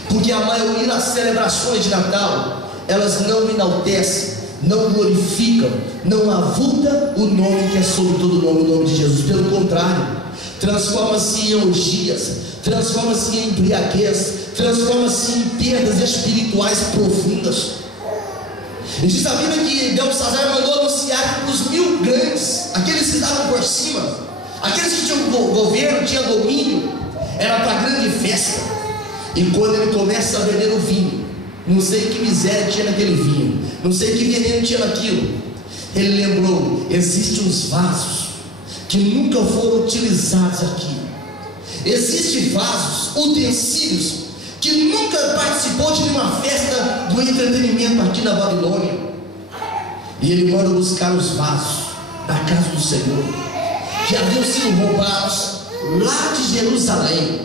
porque a maioria das celebrações de Natal, elas não enaltecem, não glorificam, não avultam o nome que é sobre todo nome, o nome de Jesus. Pelo contrário, transforma-se em orgias, transforma-se em embriaguez, transforma-se em perdas espirituais profundas. E diz a Bíblia que Beltsazar mandou anunciar para os 1000 grandes, aqueles que estavam por cima, aqueles que tinham governo, tinham domínio, era para grande festa. E quando ele começa a vender o vinho, não sei que miséria tinha naquele vinho, não sei que veneno tinha naquilo, ele lembrou: existem uns vasos que nunca foram utilizados aqui, existem vasos, utensílios que nunca participou de uma festa do entretenimento aqui na Babilônia. E ele manda buscar os vasos da casa do Senhor, que haviam sido roubados lá de Jerusalém,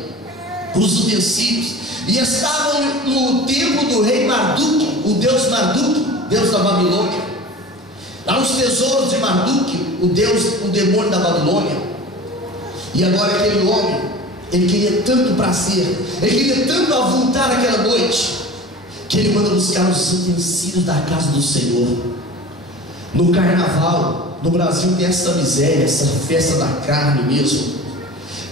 os utensílios, e estavam no templo do rei Marduk, o deus Marduk, deus da Babilônia. Lá nos tesouros de Marduk, o demônio da Babilônia. E agora aquele homem, ele queria tanto prazer, ele queria tanto avultar aquela noite, que ele manda buscar os utensílios da casa do Senhor. No carnaval, no Brasil tem essa miséria, essa festa da carne mesmo.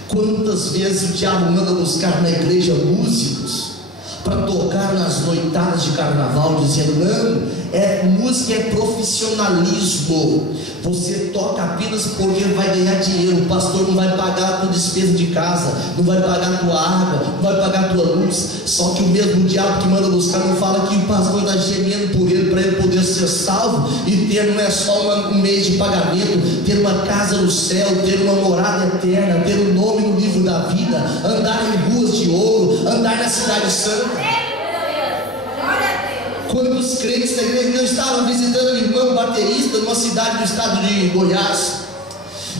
Quantas vezes o diabo manda buscar na igreja músicos para tocar nas noitadas de carnaval, dizendo: não, música é profissionalismo, você toca apenas porque vai ganhar dinheiro, o pastor não vai pagar a tua despesa de casa, não vai pagar a tua água, não vai pagar a tua luz. Só que o mesmo diabo que manda buscar não fala que o pastor está gemendo por ele, para ele poder ser salvo e ter, não é só um mês de pagamento, ter uma casa no céu, ter uma morada eterna, ter um nome no livro da vida, andar em ruas de ouro, andar na cidade santa. Quando os crentes da igreja não estavam visitando um irmão baterista numa cidade do estado de Goiás,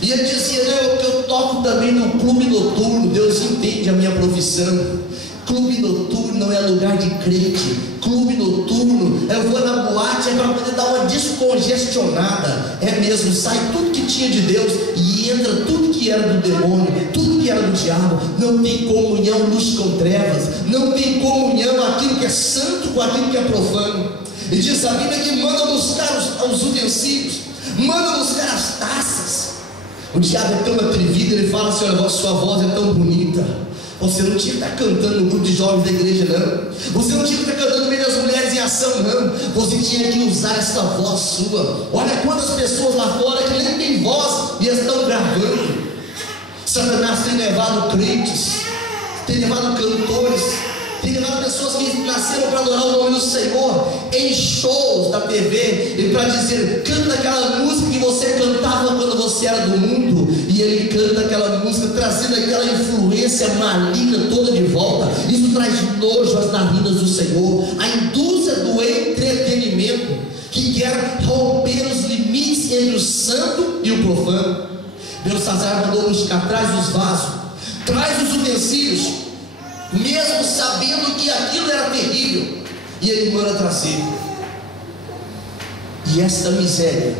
e ele dizia: eu toco também no clube noturno. Deus entende a minha profissão. Clube noturno não é lugar de crente. Clube noturno, eu vou na boate é para poder dar uma descongestionada. É mesmo, sai tudo que tinha de Deus e entra tudo que era do demônio, tudo que era do diabo. Não tem comunhão luz com trevas, não tem comunhão aquilo que é santo com aquilo que é profano. E diz a Bíblia que manda buscar os utensílios, manda buscar as taças. O diabo é tão atrevido, ele fala assim: olha, sua voz é tão bonita, você não tinha que estar cantando no grupo de jovens da igreja, não. Você não tinha que estar cantando no meio das mulheres em ação, não. Você tinha que usar essa voz sua. Olha quantas pessoas lá fora que nem tem voz e estão gravando. Satanás tem levado crentes, tem levado cantores, tem levado pessoas que nasceram para adorar o nome do Senhor em shows da TV e para dizer: canta aquela música que você cantava quando você era do mundo. E ele canta aquela música trazendo aquela influência maligna toda de volta. Isso traz nojo às narinas do Senhor. A indústria do entretenimento que quer romper os limites entre o santo e o profano. Belsazar mandou buscar: traz os vasos, traz os utensílios, mesmo sabendo que aquilo era terrível, e ele manda trazer. E esta miséria,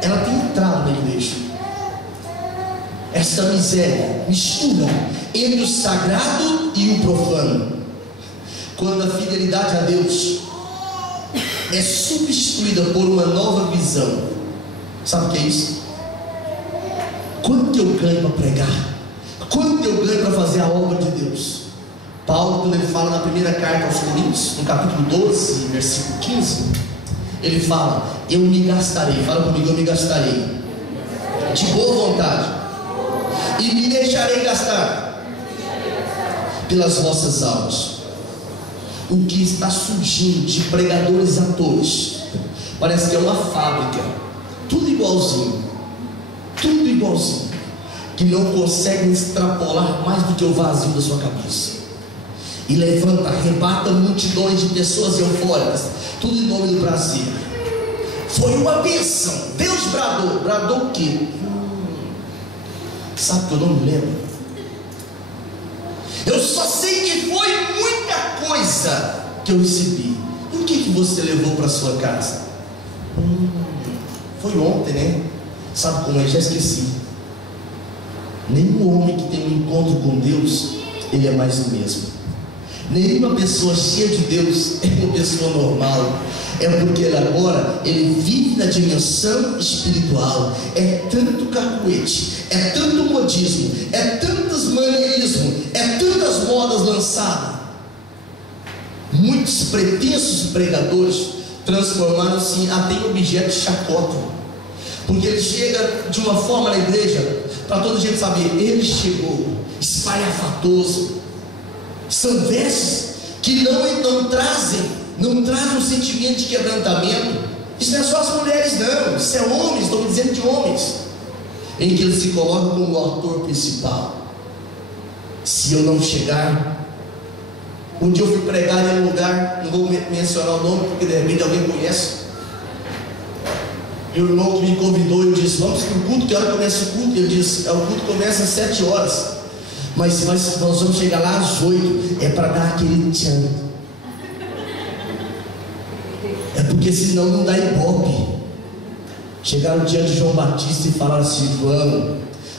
ela tem entrado na igreja. Esta miséria mistura entre o sagrado e o profano. Quando a fidelidade a Deus é substituída por uma nova visão, sabe o que é isso? Quanto eu ganho para pregar? Quanto eu ganho para fazer a obra de Deus? Paulo, quando ele fala na primeira carta aos Coríntios, no capítulo 12, versículo 15, ele fala: eu me gastarei, fala comigo, eu me gastarei de boa vontade, e me deixarei gastar pelas vossas almas. O que está surgindo de pregadores atores, parece que é uma fábrica, tudo igualzinho, que não conseguem extrapolar mais do que o vazio da sua cabeça, e levanta, arrebata multidões de pessoas eufóricas, tudo em nome do prazer. Foi uma bênção, Deus bradou o quê? Sabe que eu não me lembro? Eu só sei que foi muita coisa que eu recebi. E o que você levou para sua casa? Foi ontem, né? Sabe como é? Já esqueci. Nenhum homem que tem um encontro com Deus, ele é mais o mesmo. Nenhuma pessoa cheia de Deus é uma pessoa normal. É porque ele vive na dimensão espiritual. É tanto cacuete, é tanto modismo, é tantos maneirismo, é tantas modas lançadas. Muitos pretensos pregadores transformaram-se até em objeto de chacota, porque ele chega de uma forma na igreja para toda gente saber: ele chegou, espalhafatoso. São vestes que não trazem um sentimento de quebrantamento. Isso não é só as mulheres, não, isso é homens, estou me dizendo de homens, em que eles se colocam como o autor principal. Se eu não chegar, um dia eu fui pregar em um lugar, não vou mencionar o nome porque de repente alguém conhece, e o irmão que me convidou, eu disse: vamos para o culto, que hora começa o culto? Ele disse: o culto começa às 7 horas, mas nós vamos chegar lá às 8, é para dar aquele tchan, é porque senão não dá ibope. Chegaram diante de João Batista e falaram assim: João,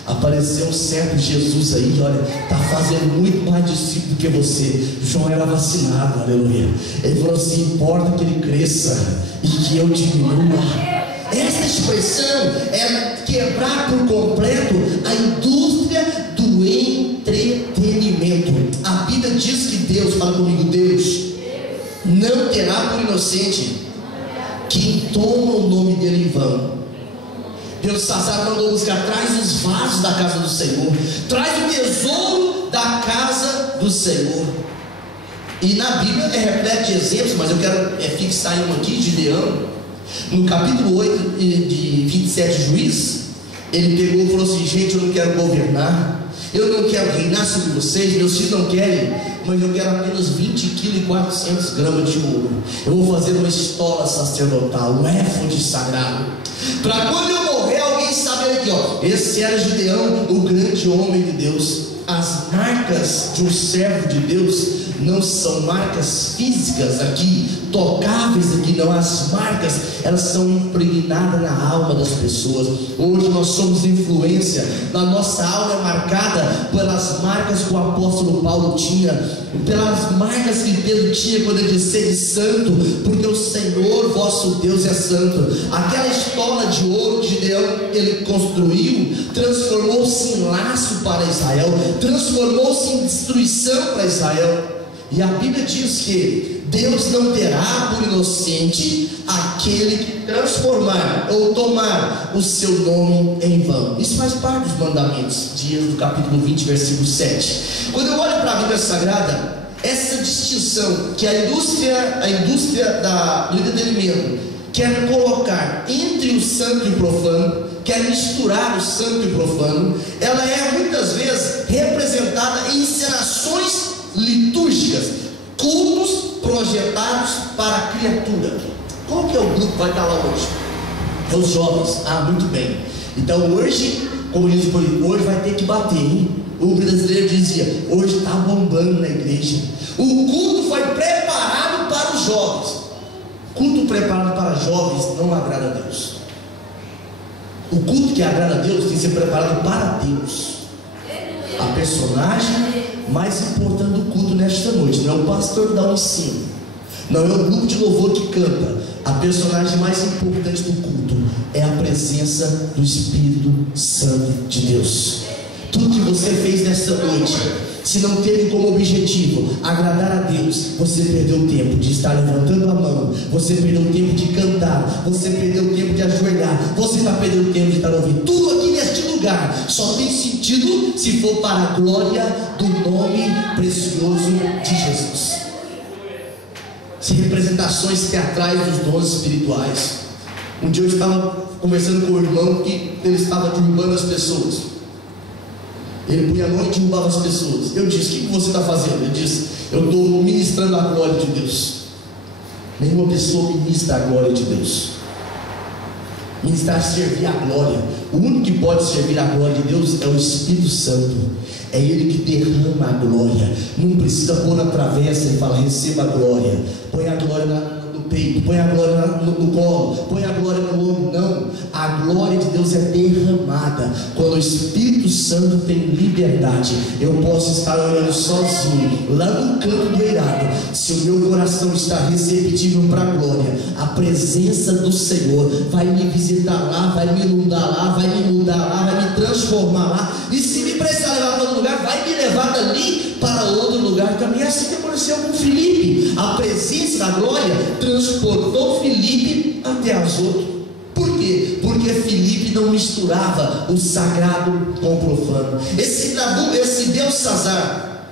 apareceu um certo Jesus aí, olha, está fazendo muito mais discípulo do que você. João era vacinado, aleluia. Ele falou assim: importa que ele cresça e que eu diminua. Essa expressão é quebrar por completo a indústria do entretenimento. A Bíblia diz que Deus, fala comigo, Deus não terá por inocente quem toma o nome dele em vão. Belsazar mandou buscar: traz os vasos da casa do Senhor, traz o tesouro da casa do Senhor. E na Bíblia é repleto de exemplos, mas eu quero fixar em um aqui, Gideão. No capítulo 8 de 27 Juízes, ele pegou e falou assim: gente, eu não quero governar, eu não quero reinar sobre vocês, meus filhos não querem, mas eu quero apenas 20 kg e 400 gramas de ouro. Eu vou fazer uma estola sacerdotal, um éfode sagrado, para quando eu morrer alguém saber aqui, ó, esse era Gideão, o grande homem de Deus. as marcas de um servo de Deus não são marcas físicas aqui, tocáveis aqui, não. As marcas, elas são impregnadas na alma das pessoas. Hoje nós somos influência, a nossa alma é marcada pelas marcas que o apóstolo Paulo tinha, pelas marcas que Pedro tinha quando ele disse: sede santo, porque o Senhor vosso Deus é santo. Aquela estola de ouro que Gideão ele construiu, transformou-se em laço para Israel, transformou-se em destruição para Israel. E a Bíblia diz que Deus não terá por inocente aquele que transformar ou tomar o seu nome em vão. Isso faz parte dos mandamentos de Êxodo capítulo 20, versículo 7. Quando eu olho para a Bíblia Sagrada, essa distinção que a indústria do entretenimento quer colocar entre o santo e o profano, quer misturar o santo e o profano, ela é muitas vezes representada em encenações litúrgicas, cultos projetados para a criatura. Qual que é o grupo que vai estar lá hoje? É os jovens. Muito bem. Então hoje, como diz o político, hoje vai ter que bater, hein? O brasileiro dizia: hoje está bombando na igreja. O culto foi preparado para os jovens. Culto preparado para jovens não agrada a Deus. O culto que agrada a Deus tem que ser preparado para Deus. A personagem mais importante do culto nesta noite não é o pastor que dá o ensino, não é o grupo de louvor que canta. A personagem mais importante do culto é a presença do Espírito Santo de Deus. Tudo que você fez nesta noite, se não teve como objetivo agradar a Deus, você perdeu o tempo de estar levantando a mão, você perdeu o tempo de cantar, você perdeu o tempo de ajoelhar, você está perdendo o tempo de estar ouvindo. Tudo aqui neste lugar só tem sentido se for para a glória do nome precioso de Jesus. Se representações teatrais dos dons espirituais. Um dia eu estava conversando com o irmão que ele estava derrubando as pessoas. Ele punha a mão e derrubava as pessoas. Eu disse: o que você está fazendo? Ele disse: eu estou ministrando a glória de Deus. Nenhuma pessoa ministra a glória de Deus. Ministrar, servir a glória. O único que pode servir a glória de Deus é o Espírito Santo. É Ele que derrama a glória. Não precisa pôr na travessa e falar: receba a glória. Põe a glória no peito, põe a glória no colo, põe a glória no ombro. Não, a glória de Deus é derramada quando o Espírito Santo tem liberdade. Eu posso estar olhando sozinho lá no canto do eirado. Se o meu coração está receptível para a glória, a presença do Senhor vai me visitar lá, vai me inundar lá, vai me mudar lá, vai me transformar lá. E se me precisar levar para outro lugar, vai me levar dali para outro lugar também. É assim que aconteceu com Filipe. A presença da glória transportou Filipe até Azoto. Por quê? Porque Filipe não misturava o sagrado com o profano. Esse Belsazar,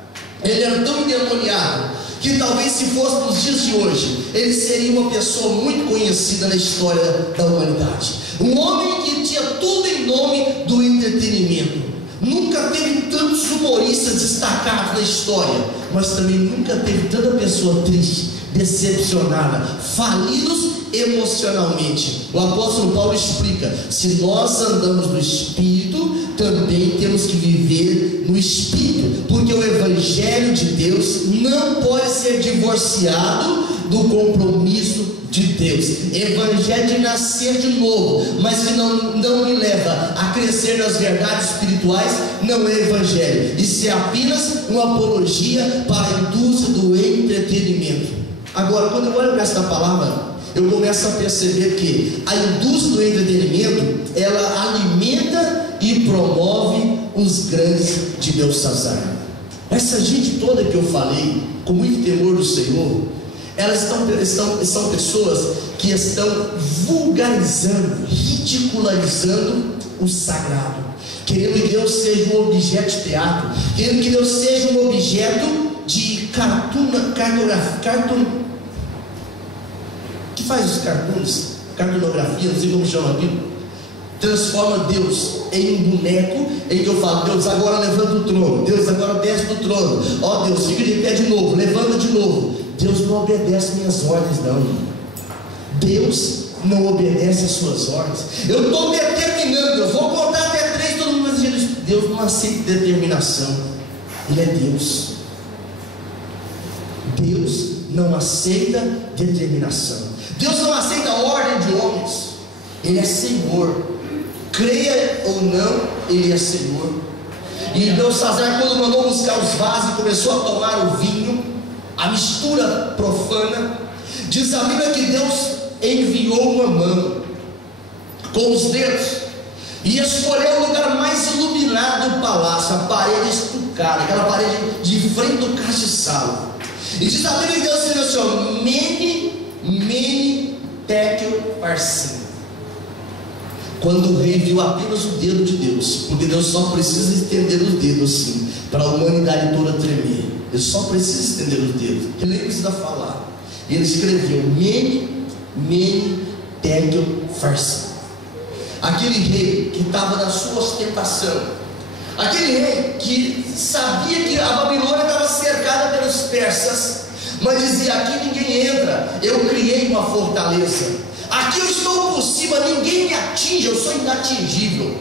ele era tão endemoniado que talvez, se fosse nos dias de hoje, ele seria uma pessoa muito conhecida na história da humanidade. Um homem que tinha tudo em nome do entretenimento. Nunca teve tantos humoristas destacados na história, mas também nunca teve tanta pessoa triste, decepcionada, falidos emocionalmente. O apóstolo Paulo explica: se nós andamos no Espírito, também temos que viver no Espírito, porque o Evangelho de Deus não pode ser divorciado do compromisso de Deus. Evangelho de nascer de novo, mas que não me leva a crescer nas verdades espirituais, não é evangelho. Isso é apenas uma apologia para a indústria do entretenimento. Agora, quando eu olho para esta palavra, eu começo a perceber que a indústria do entretenimento, ela alimenta e promove os grandes de Belsazar. Essa gente toda que eu falei, com muito temor do Senhor, elas são pessoas que estão vulgarizando, ridicularizando o sagrado, querendo que Deus seja um objeto de teatro, querendo que Deus seja um objeto de que faz os cartoons, cartonografia, não sei como chama aquilo. Transforma Deus em um boneco em que eu falo: Deus, agora levanta o trono, Deus, agora desce do trono, ó Deus, fica de pé de novo, levanta de novo. Deus não obedece minhas ordens, não. Deus não obedece as suas ordens. Eu estou determinando, eu vou contar até 3, todo mundo vai dizer: Deus não aceita determinação. Ele é Deus. Deus não aceita determinação. Deus não aceita ordem de homens. Ele é Senhor. Creia ou não, Ele é Senhor. E Belsazar, quando mandou buscar os vasos e começou a tomar o vinho, a mistura profana, diz a Bíblia que Deus enviou uma mão com os dedos e escolheu o lugar mais iluminado do palácio, a parede estucada, aquela parede de frente do castiçal. E diz a Bíblia que Deus escreveu assim, ó, Mene, Tekel, Parsim. Quando o rei viu apenas o dedo de Deus, porque Deus só precisa estender os dedos assim, para a humanidade toda tremer. Ele só precisa estender os dedos, ele nem precisa falar. E ele escreveu Mene, Tekel, Parsim. Aquele rei que estava na sua ostentação, aquele rei que sabia que a Babilônia estava cercada pelos persas, mas dizia: aqui ninguém entra, eu criei uma fortaleza, aqui eu estou por cima, ninguém me atinge, eu sou inatingível.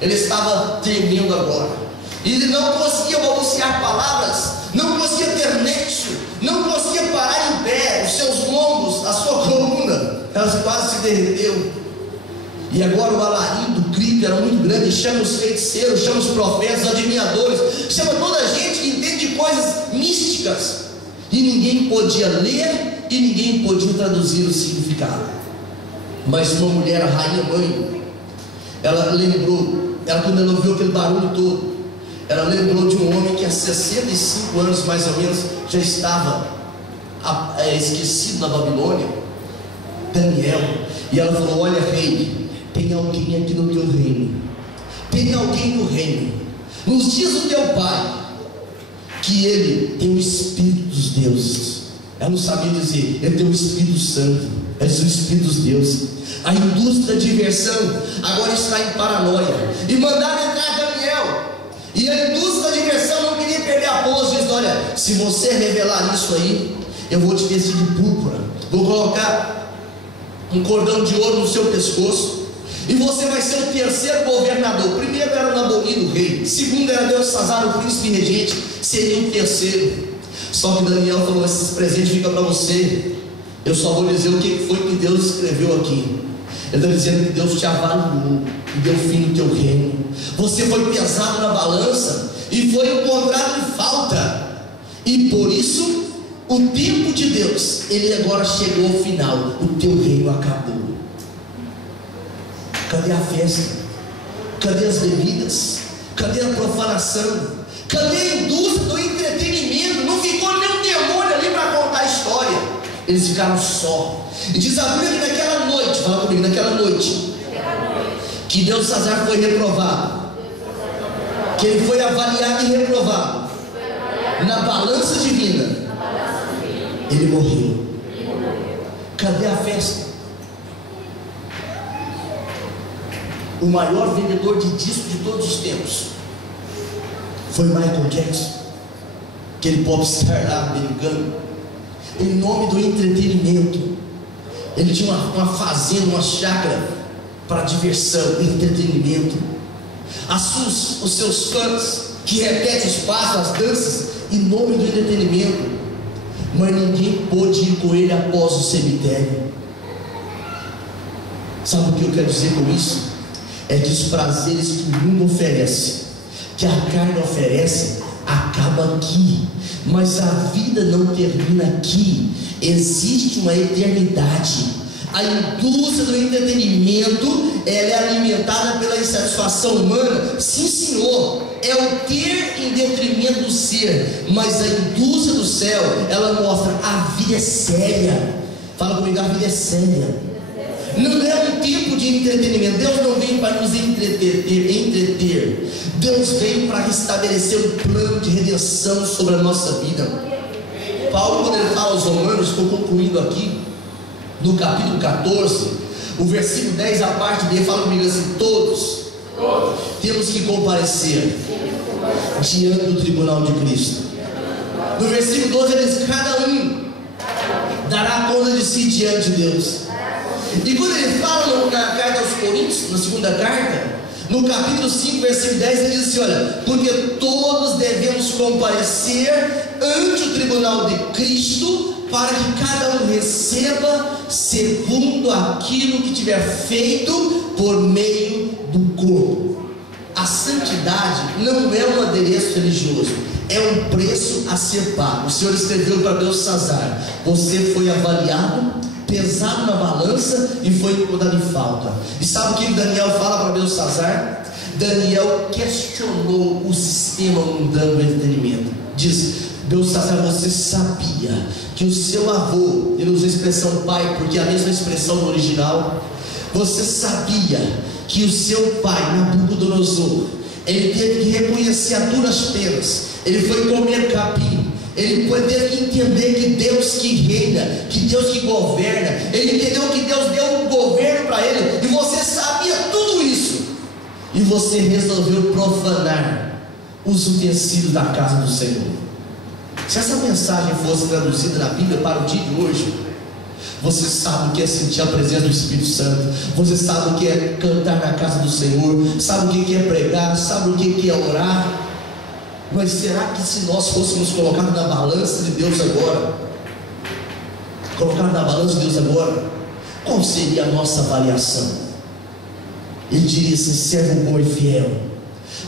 Ele estava tremendo agora, ele não conseguia balbuciar palavras, não conseguia ter nexo, não conseguia parar em pé, os seus lombos, a sua coluna, ela quase se derreteu. E agora o alarido, o grito era muito grande. Chama os feiticeiros, chama os profetas, os adivinhadores, chama toda a gente que entende de coisas místicas. E ninguém podia ler e ninguém podia traduzir o significado. Mas uma mulher, a rainha mãe, ela lembrou, quando ela ouviu aquele barulho todo, ela lembrou de um homem que há 65 anos mais ou menos já estava esquecido na Babilônia, Daniel. E ela falou: olha, rei, tem alguém aqui no teu reino, tem alguém no reino, nos dias do teu pai, que ele tem o Espírito dos deuses. Ela não sabia dizer, ele tem o Espírito Santo, ele tem o Espírito dos deuses. A indústria da diversão agora está em paranoia, e mandaram entrar Daniel, e a indústria da diversão não queria perder a pose, dizendo: olha, se você revelar isso aí, eu vou te vestir de púrpura, vou colocar um cordão de ouro no seu pescoço, e você vai ser o terceiro governador. O primeiro era o Nabonido, o rei. O segundo era Belsazar, o príncipe regente. Seria o terceiro. Só que Daniel falou: esses presentes ficam para você. Eu só vou dizer o que foi que Deus escreveu aqui. Ele está dizendo que Deus te avaliou e deu fim no teu reino. Você foi pesado na balança e foi encontrado em falta. E por isso, o tempo de Deus, ele agora chegou ao final. O teu reino acabou. Cadê a festa? Cadê as bebidas? Cadê a profanação? Cadê a indústria do entretenimento? Não ficou nenhum demônio ali para contar a história. Eles ficaram só. E diz a Bíblia que naquela noite, fala comigo, naquela noite, que Belsazar foi reprovado, que ele foi avaliado e reprovado na balança divina, ele morreu. Cadê a festa? O maior vendedor de discos de todos os tempos foi Michael Jackson, aquele popstar lá americano, em nome do entretenimento. Ele tinha uma fazenda, uma chácara para diversão, entretenimento. Os seus fãs que repetem os passos, as danças, em nome do entretenimento. Mas ninguém pôde ir com ele após o cemitério. Sabe o que eu quero dizer com isso? É que os prazeres que o mundo oferece, que a carne oferece, acaba aqui, mas a vida não termina aqui. Existe uma eternidade. A indústria do entretenimento, ela é alimentada pela insatisfação humana. Sim, senhor, é o ter em detrimento do ser. Mas a indústria do céu, ela mostra: a vida é séria. Fala comigo, a vida é séria. Não é um tipo de entretenimento. Deus não vem para nos entreter. Deus vem para restabelecer um plano de redenção sobre a nossa vida. Paulo, quando ele fala aos Romanos, estou concluindo aqui, no capítulo 14, o versículo 10, a parte B, fala comigo assim: todos temos que comparecer diante do tribunal de Cristo. No versículo 12 ele diz: cada um dará conta de si diante de Deus. E quando ele fala na carta aos Coríntios, na segunda carta, No capítulo 5, versículo 10, ele diz assim: olha, porque todos devemos comparecer ante o tribunal de Cristo, para que cada um receba segundo aquilo que tiver feito por meio do corpo. A santidade não é um adereço religioso, é um preço a ser pago. O Senhor escreveu para Belsassar: você foi avaliado, pesado na balança e foi encontrado em falta. E sabe o que Daniel fala para Belsassar? Daniel questionou o sistema mundano do entretenimento. Diz: Belsassar, você sabia que o seu avô, ele usa a expressão pai porque é a mesma expressão no original, você sabia que o seu pai, Nabucodonosor, ele teve que reconhecer a duras penas, ele foi comer capim, ele teve que entender que Deus que reina, que Deus que governa, ele entendeu que Deus deu um governo para ele, e você sabia tudo isso, e você resolveu profanar os utensílios da casa do Senhor. Se essa mensagem fosse traduzida na Bíblia para o dia de hoje, você sabe o que é sentir a presença do Espírito Santo, você sabe o que é cantar na casa do Senhor, sabe o que é pregar, sabe o que é orar. Mas será que se nós fôssemos colocados na balança de Deus agora, qual seria a nossa avaliação? Ele diria assim: servo bom e fiel,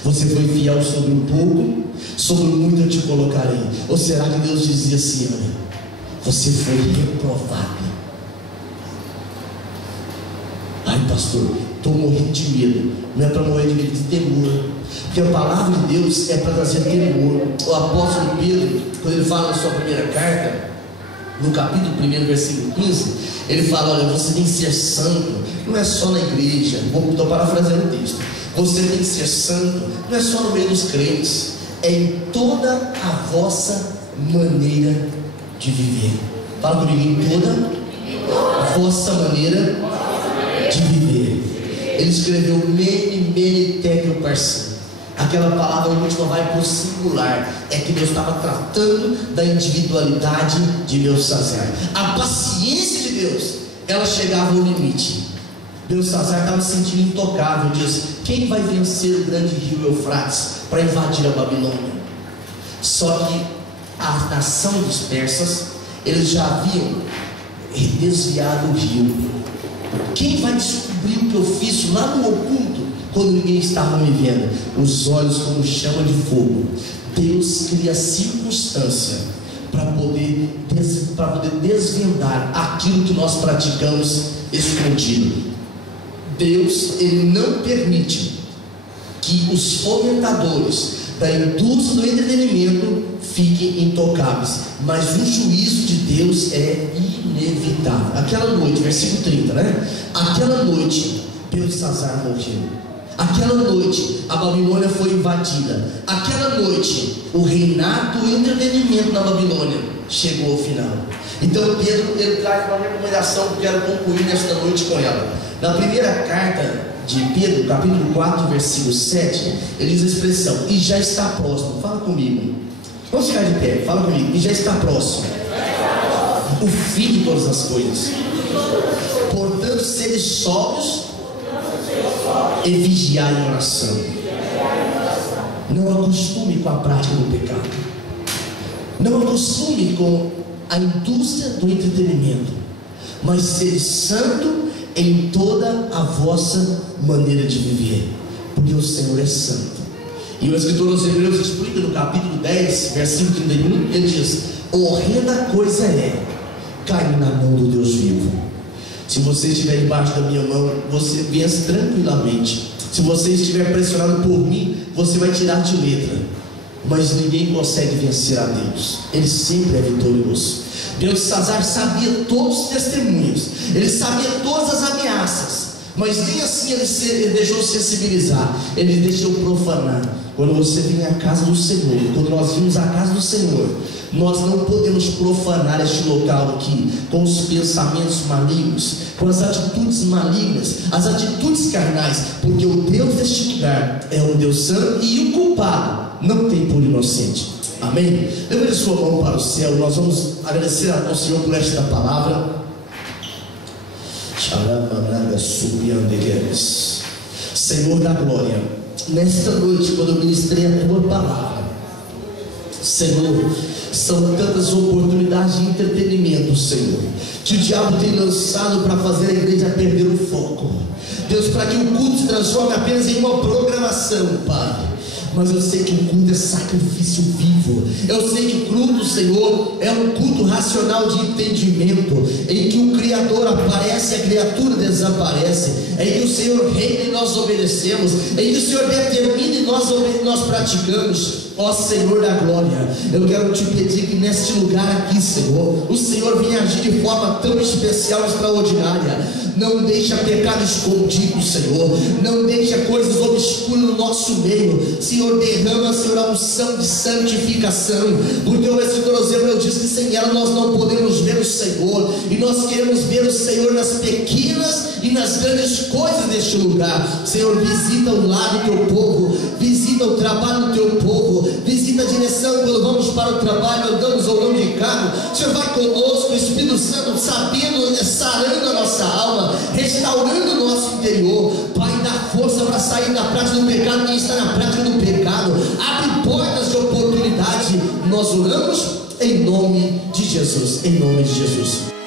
você foi fiel sobre um pouco, sobre muito eu te colocarei. Ou será que Deus dizia assim: olha, você foi reprovado? Ai pastor, estou morrendo de medo. Não é para morrer de medo, de temor, porque a palavra de Deus é para trazer temor. O apóstolo Pedro, quando ele fala na sua primeira carta, no capítulo 1, versículo 15, ele fala: olha, você tem que ser santo, não é só na igreja. Estou parafraseando o texto. Você tem que ser santo, não é só no meio dos crentes, é em toda a vossa maneira de viver. Fala comigo: em toda a vossa maneira de viver. Ele escreveu mene tekel parsim. Aquela palavra última vai para o singular, é que Deus estava tratando da individualidade de Belsassar. A paciência de Deus, ela chegava ao limite. Belsassar estava se sentindo intocável. Diz: quem vai vencer o grande rio Eufrates para invadir a Babilônia? Só que a nação dos persas, eles já haviam desviado o rio. Quem vai descobrir o que eu fiz lá no oculto, quando ninguém estava me vendo? Os olhos como chama de fogo. Deus cria circunstância para poder desvendar aquilo que nós praticamos escondido. Deus, ele não permite que os fomentadores da indústria do entretenimento fiquem intocáveis, mas o juízo de Deus é inevitável. Aquela noite, versículo 30, né? Aquela noite Belsassar morreu. Aquela noite a Babilônia foi invadida. Aquela noite o reinado do entretenimento na Babilônia chegou ao final. Então Pedro, ele traz uma recomendação que eu quero concluir nesta noite com ela. Na primeira carta de Pedro, capítulo 4, versículo 7, ele diz a expressão: e já está próximo. Fala comigo, vamos ficar de pé, fala comigo. E já está próximo o fim de todas as coisas. Portanto, seres sóbrios e vigiar em oração. Não acostume com a prática do pecado, não acostume com a indústria do entretenimento, mas seja santo em toda a vossa maneira de viver, porque o Senhor é santo. E o escritor aos Hebreus explica no capítulo 10, versículo 31, ele diz: horrenda coisa é cair na mão do Deus vivo. Se você estiver embaixo da minha mão, você vence tranquilamente. Se você estiver pressionado por mim, você vai tirar de letra. Mas ninguém consegue vencer a Deus, ele sempre é vitorioso. Belsassar sabia todos os testemunhos, ele sabia todas as ameaças, mas nem assim ele deixou sensibilizar, ele deixou profanar. Quando você vem à casa do Senhor, quando nós vimos à casa do Senhor, nós não podemos profanar este local aqui com os pensamentos malignos, com as atitudes malignas, as atitudes carnais, porque o Deus deste lugar é um Deus santo e o culpado não tem por inocente. Amém? Levante sua mão para o céu. Nós vamos agradecer ao Senhor por esta palavra. Senhor da glória, nesta noite, quando eu ministrei a tua palavra, Senhor, são tantas oportunidades de entretenimento, Senhor, que o diabo tem lançado para fazer a igreja perder o foco, Deus, para que o culto se transforme apenas em uma programação, Pai. Mas eu sei que o culto é sacrifício vivo. Eu sei que o culto, Senhor, é um culto racional de entendimento, em que o Criador aparece e a criatura desaparece, em que o Senhor reina e nós obedecemos, em que o Senhor determina e nós praticamos. Ó Senhor da glória, eu quero te pedir que neste lugar aqui, Senhor, o Senhor venha agir de forma tão especial, extraordinária. Não deixa pecado escondido, Senhor. Não deixa coisas obscuras no nosso meio. Senhor, derrama, Senhor, a unção de santificação, porque o Escritor diz que sem ela nós não podemos ver o Senhor, e nós queremos ver o Senhor nas pequenas e nas grandes coisas deste lugar. Senhor, visita o lar do teu povo, visita o trabalho do teu povo, visita a direção quando vamos para o trabalho, andamos ou não de carro. Senhor, vai conosco, o Espírito Santo, sabendo, sarando a nossa alma, restaurando o nosso interior. Pai, dá força para sair da prática do pecado, quem está na prática do pecado, abre portas de oportunidade. Nós oramos em nome de Jesus, em nome de Jesus.